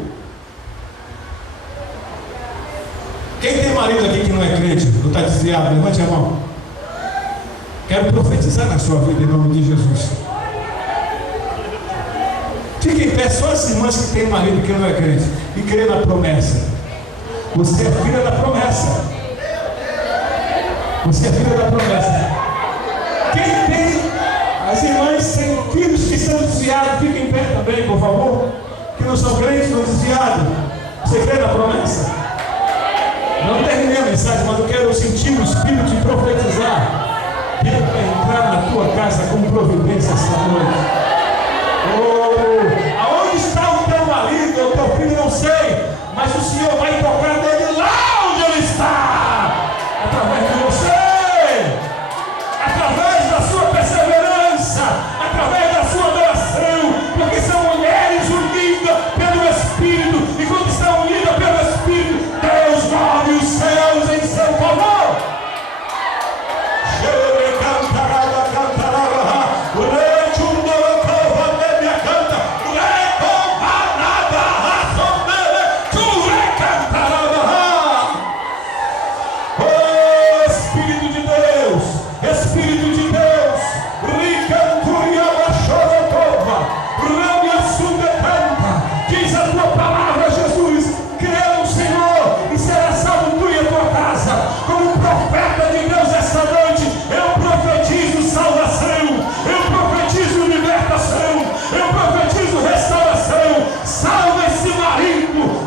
Quem tem marido aqui que não é crente, não está desviado, levante a mão. Quero profetizar na sua vida em nome de Jesus. Fique em pé, só as irmãs que têm marido que não é crente e crê na promessa. Você é filha da promessa. Você é filha da promessa. Quem tem, as irmãs têm filhos que estão desviados, fiquem em pé também, por favor. Que não são crentes, não desviados. Você crê na promessa? Não terminei a mensagem, mas eu quero sentir o Espírito de profetizar. Deus vai entrar na tua casa com providência esta noite. Oh, aonde está o teu marido, o teu filho, não sei, mas o Senhor vai tocar nele lá onde ele está, através de você, através da sua perseverança, através da sua adoração, porque são mulheres unidas pelo Espírito, e quando estão unidas pelo Espírito, Deus move os céus em seu favor. Canta.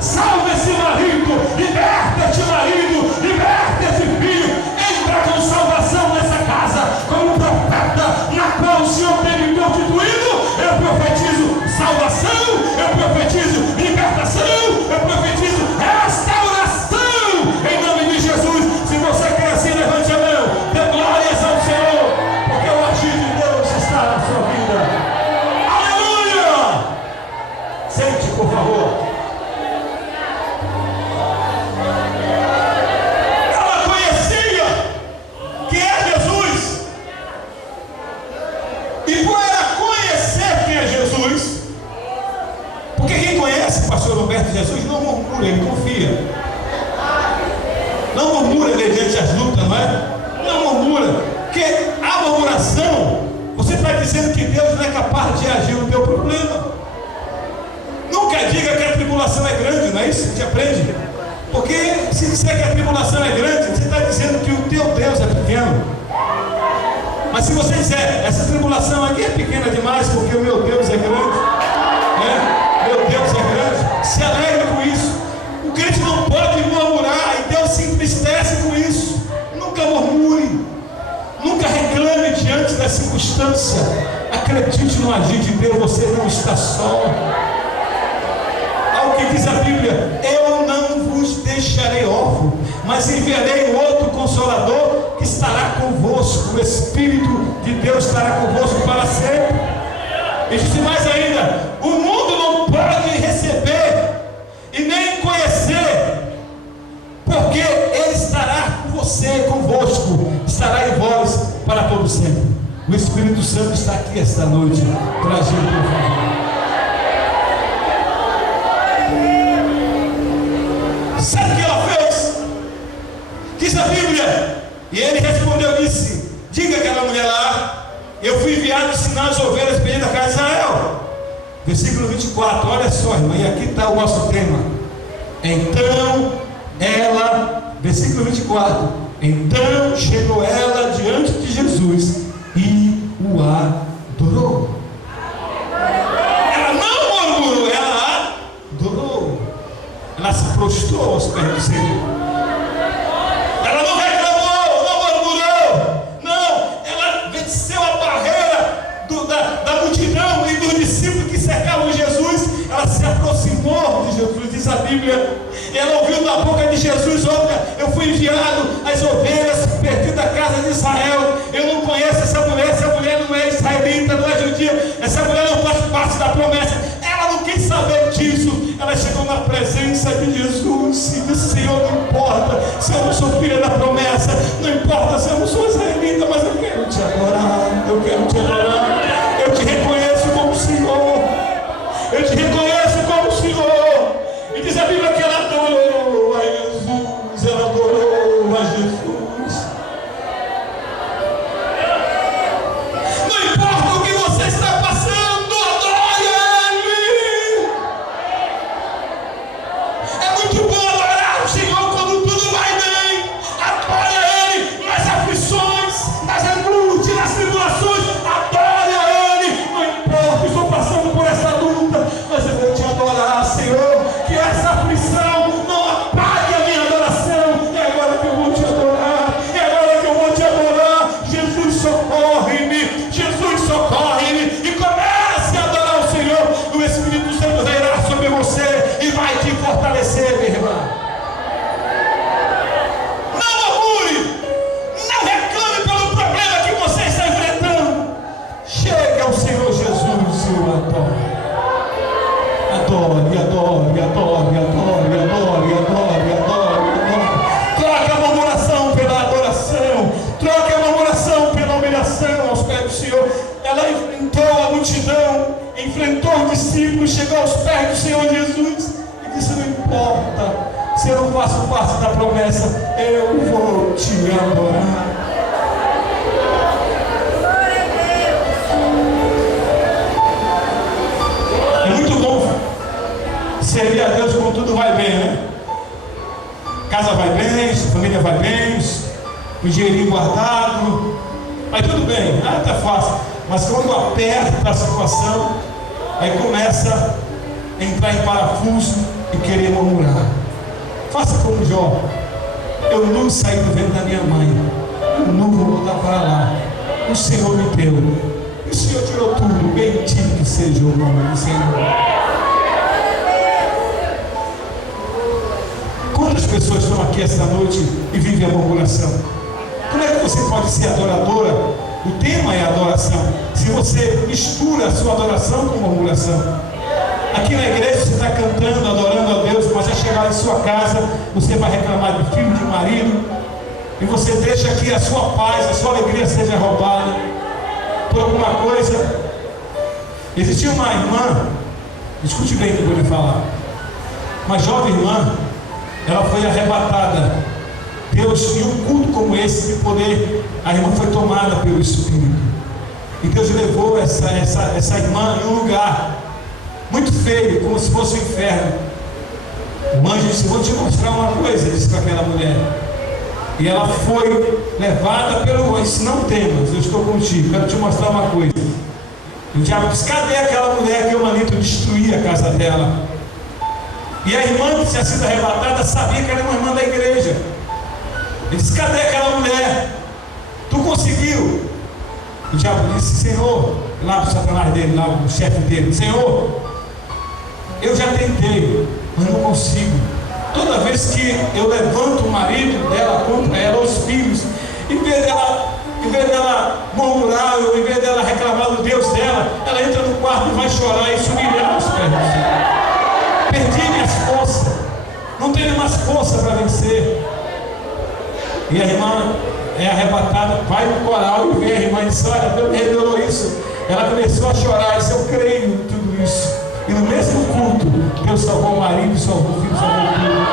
salva esse marido, liberta este marido, liberta esse filho, entra com salvação nessa casa, como profeta na qual o Senhor tem me constituído. Eu profetizo salvação, eu profetizo libertação, eu profetizo restauração, em nome de Jesus. Se você quer assim, levante a mão, dê glórias ao Senhor, porque o agir de Deus está na sua vida. Aleluia! Sente, por favor. Ela conhecia quem é Jesus, e por ela conhecer quem é Jesus, porque quem conhece o pastor Roberto Jesus não murmura, ele confia. Não murmura mediante as lutas, não é? Não murmura, porque a murmuração, você está dizendo que Deus não é capaz de agir no teu problema. Nunca diga que a tribulação é grande, não é isso que a gente aprende? Porque se disser que a tribulação é grande, você está dizendo que o teu Deus é pequeno. Mas se você disser, essa tribulação aqui é pequena demais, porque o meu Deus é grande, meu Deus é grande, se alegre com isso. O crente não pode murmurar, e Deus se entristece com isso. Nunca murmure, nunca reclame diante da circunstância. Acredite no agir de Deus, você não está só. Ao que diz a Bíblia, eu não vos deixarei órfãos, mas enviarei outro Consolador que estará convosco. O Espírito de Deus estará convosco para sempre. E disse mais ainda, o mundo não pode receber e nem conhecer, porque Ele estará com você, convosco, estará em vós para todo sempre. O Espírito Santo está aqui esta noite para agir, por favor. Sabe o que ela fez? Diz a Bíblia, e ele respondeu e disse, diga aquela mulher lá, eu fui enviado ensinar as ovelhas perdidas da casa de Israel. Versículo 24, olha só, irmã, e aqui está o nosso tema. Então ela, versículo 24, então chegou ela diante de Jesus e o adorou. Ela não murmurou, ela adorou. Ela se prostrou aos pés do Senhor. Ela não reclamou, não murmurou. Não, ela venceu a barreira da multidão e dos discípulos que cercavam Jesus. Ela se aproximou de Jesus, diz a Bíblia. E ela ouviu da boca de Jesus, olha, eu fui enviado às ovelhas perdidas da casa de Israel. Eu não conheço essa mulher não é israelita, não é judia, essa mulher não faz parte da promessa. Ela não quis saber disso. Ela chegou na presença de Jesus e disse, Senhor, não importa se eu não sou filha da promessa, não importa se eu não sou israelita, mas eu quero te adorar, eu quero te adorar, eu te reconheço como Senhor, eu te reconheço como Senhor. E diz a Bíblia que ela adorou a Jesus, ela adorou a Jesus. Não importa o que você está passando, adore a Ele. É muito bom adorar o Senhor quando tudo vai bem. Adore a Ele nas aflições, nas angústias, nas tribulações. Adore a Ele. Não importa, estou passando por essa luta, mas eu vou te adorar, Senhor. Que essa aflição não apague a minha adoração. É agora que eu vou te adorar. É agora que eu vou te adorar. Jesus, socorre-me. Jesus, socorre-me. E comece a adorar o Senhor. O Espírito Santo virá sobre você e vai te fortalecer, minha irmã. Não murmure. Não reclame pelo problema que você está enfrentando. Chegue ao Senhor Jesus e o adore. Adore, adore, adore, adore, adore, adore, adore, adore. Troque a murmuração pela adoração. Troque a murmuração pela humilhação aos pés do Senhor. Ela enfrentou a multidão, enfrentou os discípulos, chegou aos pés do Senhor Jesus e disse, não importa se eu não faço parte da promessa, eu vou te adorar. É muito bom servir a Deus quando tudo vai bem, né? Casa vai bem, família vai bem, o dinheirinho guardado, aí tudo bem, tá fácil. Mas quando aperta a situação, aí começa a entrar em parafuso e querer murmurar. Faça como Jó. Eu não saí do ventre da minha mãe. Eu não vou voltar para lá. O Senhor me deu. E o Senhor tirou tudo. Bendito seja o nome do Senhor. Quantas pessoas estão aqui esta noite e vivem a murmuração? Como é que você pode ser adoradora? O tema é adoração. Se você mistura a sua adoração com murmuração. Aqui na igreja você está cantando, adorando a Deus, mas ao chegar em sua casa, você vai reclamar de filho, de marido, e você deixa que a sua paz, a sua alegria seja roubada por alguma coisa. Existia uma irmã, escute bem o que eu vou lhe falar, uma jovem irmã, ela foi arrebatada. Deus, em um culto como esse, de poder, a irmã foi tomada pelo Espírito. E Deus levou essa irmã em um lugar muito feio, como se fosse o inferno. O anjo disse: vou te mostrar uma coisa, disse para aquela mulher. E ela foi levada pelo anjo: não temas, eu estou contigo, quero te mostrar uma coisa. E o diabo disse: cadê aquela mulher que eu manito destruir a casa dela? E a irmã que tinha sido arrebatada sabia que era uma irmã da igreja. Ele disse: cadê aquela mulher? Tu conseguiu? O diabo disse: Senhor, lá para o Satanás dele, lá o chefe dele: Senhor, eu já tentei, mas não consigo. Toda vez que eu levanto o marido dela contra ela, os filhos, em vez dela murmurar, ou em vez dela reclamar do Deus dela, ela entra no quarto e vai chorar e se humilhar aos pés do Senhor. Perdi minhas forças, não tenho mais força para vencer. E a irmã é arrebatada, vai no coral e vê a irmã e diz: olha, Deus me revelou isso. Ela começou a chorar e disse: eu creio em tudo isso. E no mesmo culto, Deus salvou o marido, salvou o filho, salvou tudo.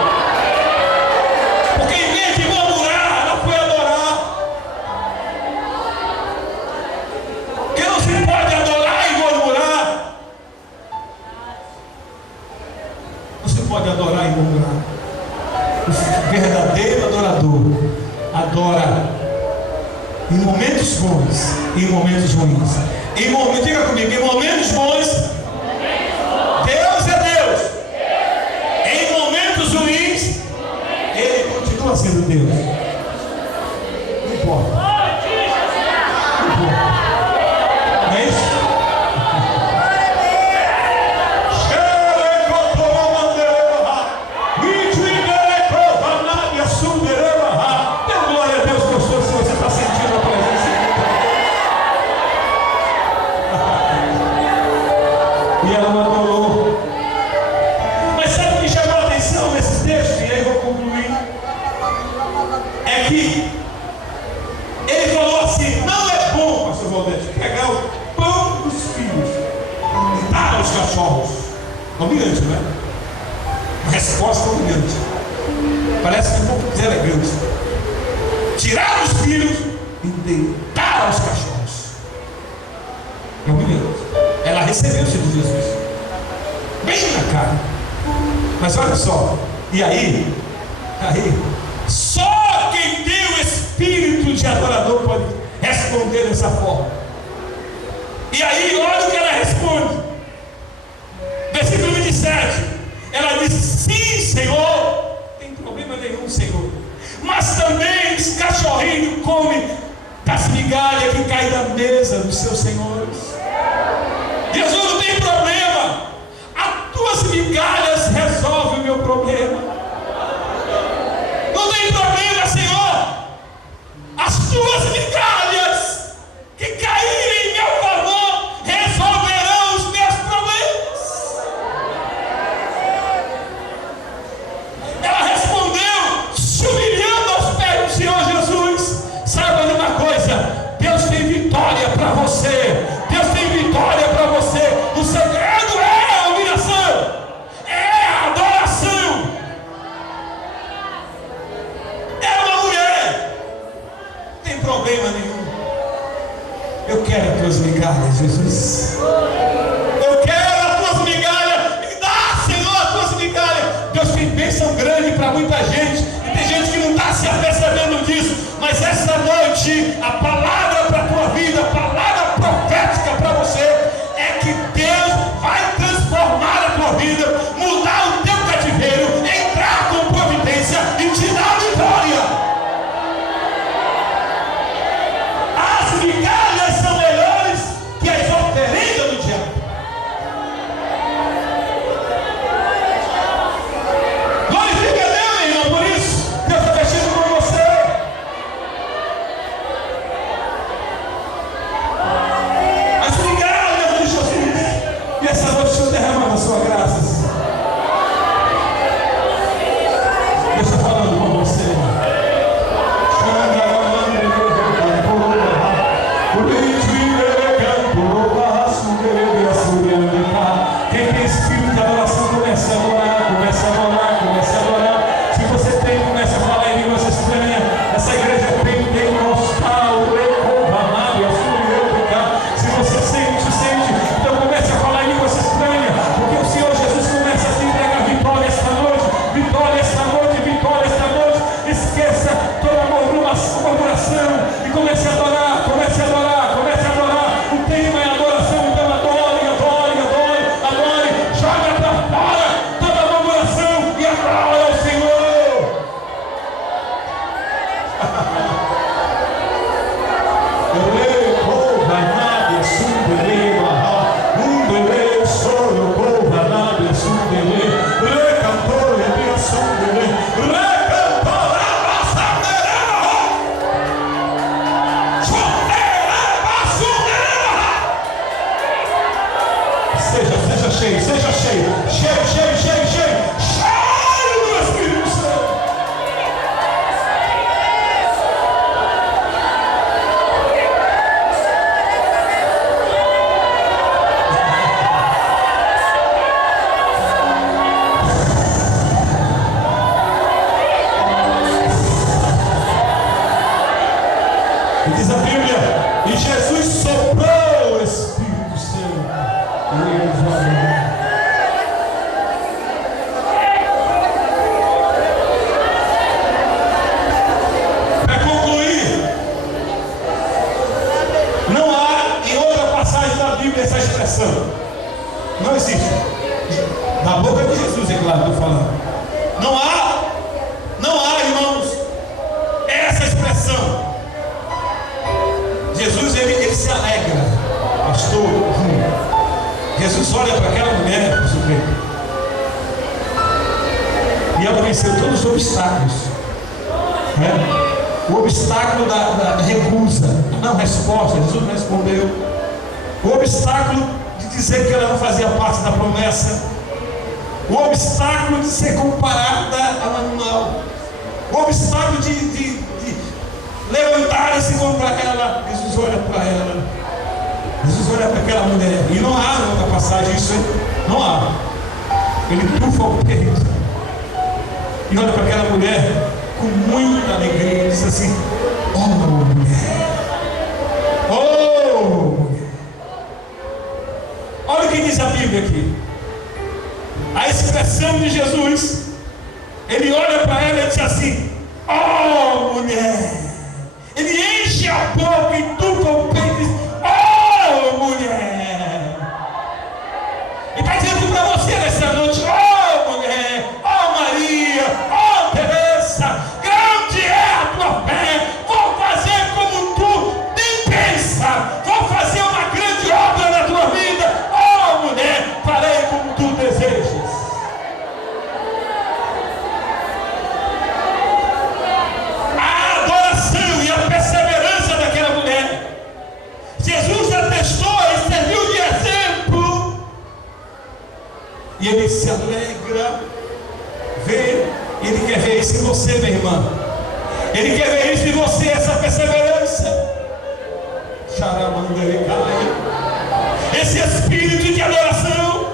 Porque em vez de murmurar, ela foi adorar. Porque não se pode adorar e murmurar. Não se pode adorar e murmurar. O verdadeiro adorador adora em momentos bons e em momentos ruins. Diga comigo: em momentos bons, Deus é Deus. Em momentos ruins, Ele continua sendo Deus. Não importa. Não importa. Não é isso? Dê glória a Deus, gostoso, se você está sentindo a presença dele. E ela não adorou. Mas sabe o que chamou a atenção nesses textos? E aí eu vou concluir. É que ele falou assim: não é bom, pastor Valdete, pegar o pão dos filhos e dar aos cachorros. Humilhante, não é? Uma resposta humilhante. Parece um pouco deselegante. Tirar os filhos e deitar aos cachorros. É humilhante. Ela recebeu o Senhor Jesus bem na cara. Mas olha só. E aí, só quem tem o espírito de adorador pode responder dessa forma. E aí, olha o que ela responde. Versículo 27. Ela diz: sim, Senhor. Não tem problema nenhum, Senhor. Mas também os cachorrinhos comem das migalhas que caem da mesa dos seus senhores. Jesus, não tem problema. As tuas migalhas resolvem o meu problema. Não tem problema, Senhor. As tuas migalhas que caírem em meu favor resolverão os meus problemas. Ela respondeu, se humilhando aos pés do Senhor Jesus. Saiba de uma coisa: Deus tem vitória para você. Deus tem vitória para você. O segredo é a humilhação, é a adoração. É uma mulher, não tem problema nenhum. Eu quero as tuas migalhas, Jesus. Eu quero as tuas migalhas. Me dá, Senhor, as tuas migalhas. Deus tem bênção grande para muita gente. E tem gente que não está se apercebendo disso. Mas essa noite, a palavra para a tua vida, a palavra profética para você, é que Deus vai transformar a tua vida, mudar o teu cativeiro. Não existe. Da boca de Jesus, é claro, estou falando. Não há, irmãos, essa expressão. Jesus, ele se alegra, pastor. Jesus olha para aquela mulher, e ela venceu todos os obstáculos, né? O obstáculo da recusa, não resposta, Jesus não respondeu. O obstáculo de dizer que ela não fazia parte da promessa. O obstáculo de ser comparada a um animal. O obstáculo de levantar esse mão para ela. Jesus olha para ela. Jesus olha para aquela mulher. E não há na outra passagem isso, não há. Ele tufa o peito e olha para aquela mulher com muita alegria e diz assim: oh mulher, oh mulher. Olha o que diz a Bíblia aqui. A expressão de Jesus, ele olha para ela e diz assim: oh mulher. Ele enche a boca e tufa o peito e diz: oh mulher. Ele está dizendo para você nessa noite: oh mulher, oh Maria, oh Teresa, grande é a tua fé. Vou fazer como tu nem pensa. Vou fazer uma grande obra na tua vida. Oh mulher, farei como tu desejas. A adoração e a perseverança daquela mulher, Jesus atestou e serviu de exemplo. E ele se alegra, vê, ele quer ver isso em você, minha irmã. Ele quer ver isso em você, essa perseverança. Esse espírito de adoração.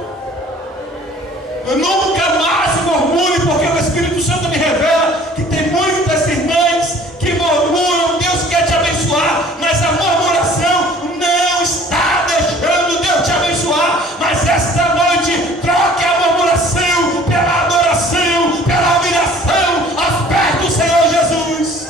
Eu nunca mais murmure, porque o Espírito Santo me revela que tem muitas irmãs que murmuram. Deus quer te abençoar, mas a murmuração não está deixando Deus te abençoar. Mas esta noite, troque a murmuração pela adoração, pela humilhação aos pés do Senhor Jesus.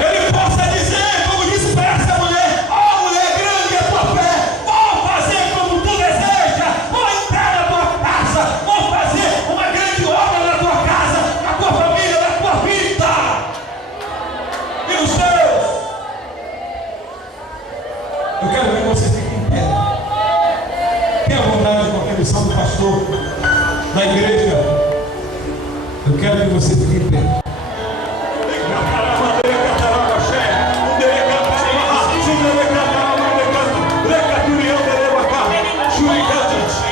Ele possa dizer, como disse para essa mulher: ó mulher, grande é a tua fé. Vou fazer como tu deseja. Vou entrar na tua casa. Vou fazer uma grande obra na tua casa, na tua família, na tua vida e nos seus. Eu quero ver vocês fiquem em pé. Tenha vontade com a permissão do pastor da igreja. Eu quero que você fique em pé.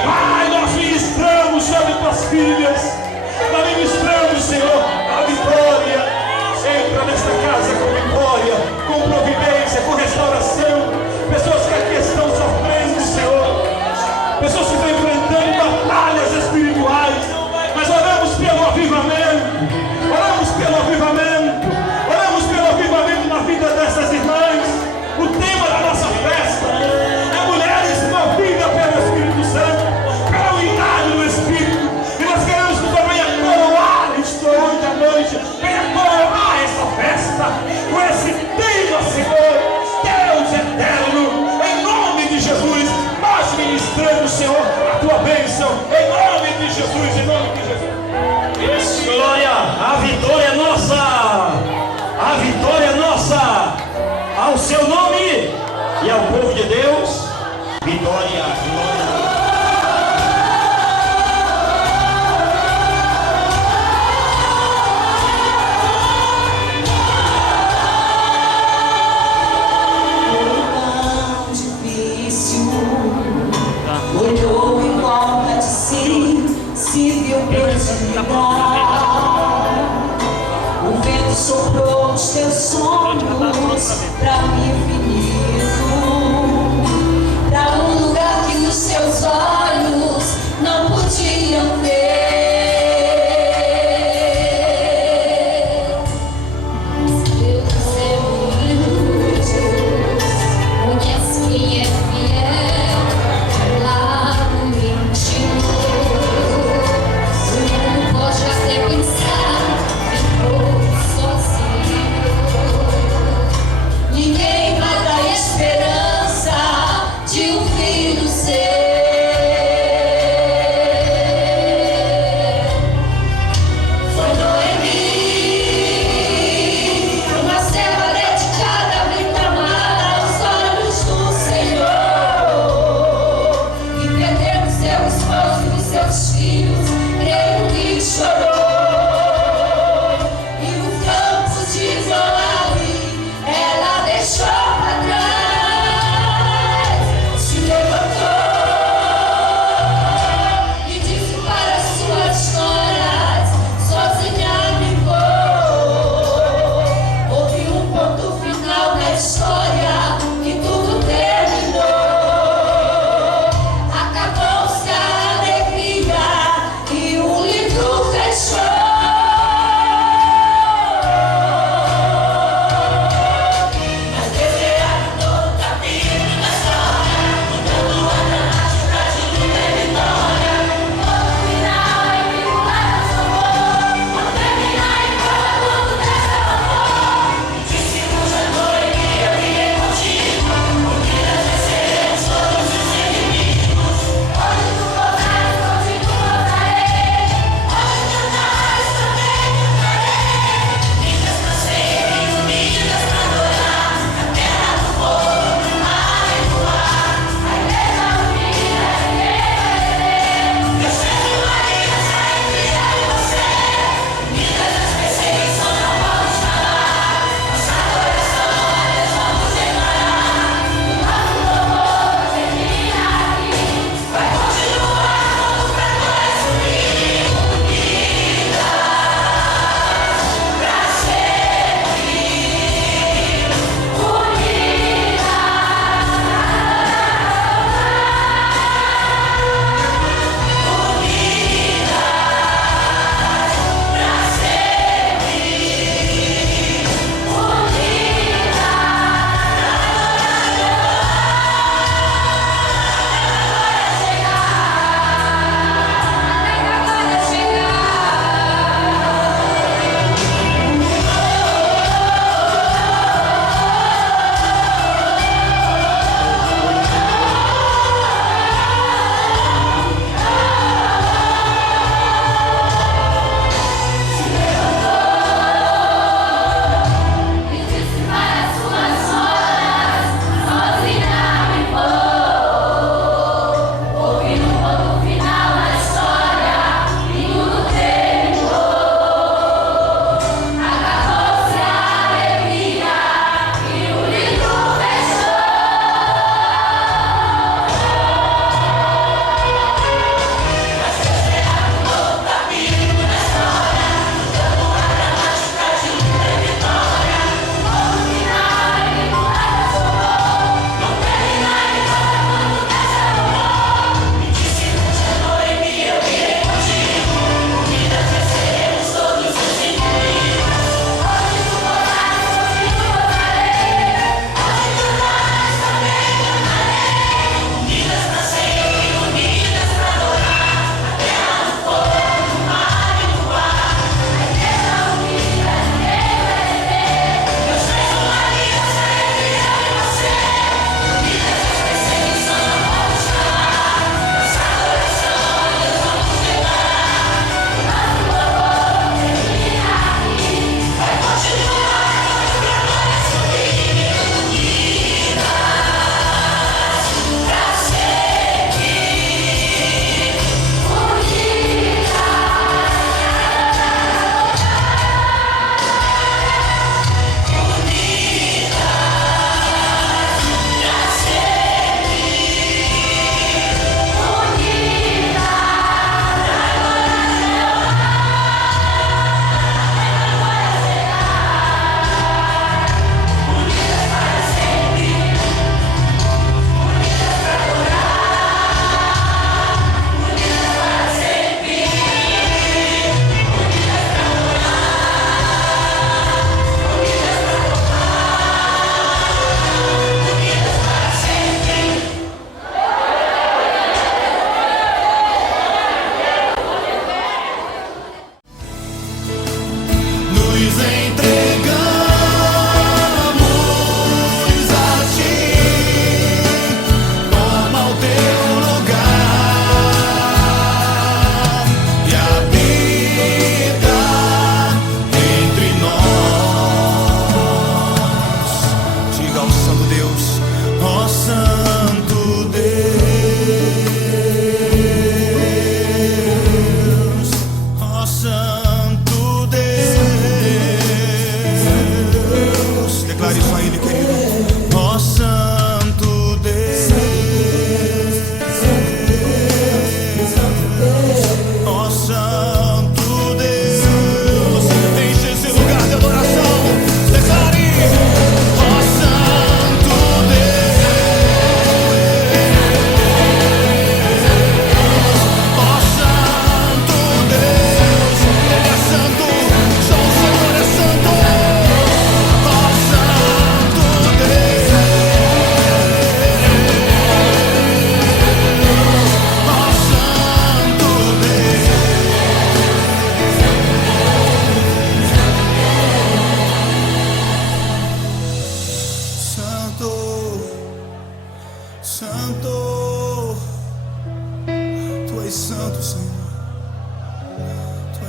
Pai, nós ministramos sobre tuas filhas. Nós ministramos, Senhor, a vitória. Entra nesta casa com vitória, com providência, com restauração. Pessoas que aqui estão sofrendo, Senhor. Pessoas que estão enfrentando batalhas espirituais. Mas oramos pelo avivamento. Oramos pelo avivamento. Oramos pelo avivamento na vida dessas irmãs. O tema da nossa festa é mulheres movidas pelo Espírito Santo, pela unidade do Espírito. E nós queremos que tu venha coroar isto hoje à noite. Venha coroar essa festa com esse tema, Senhor, Deus eterno. Em nome de Jesus, nós ministramos, Senhor, a tua bênção. Em nome de Jesus, em nome de Jesus. Glória, a vitória é nossa. A vitória é nossa. Ao seu nome e ao povo de Deus, vitória, glória. Tão difícil, olhou em volta de si, se viu perdida. O vento soprou os teus sonhos para o infinito, para um lugar que os seus olhos não podiam ver. Deus é Deus, conhece quem é fiel, lá no íntimo. O mundo pode até pensar, ficou sozinho.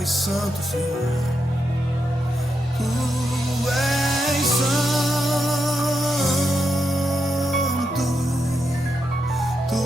és santo, Senhor. Tu és santo. Tu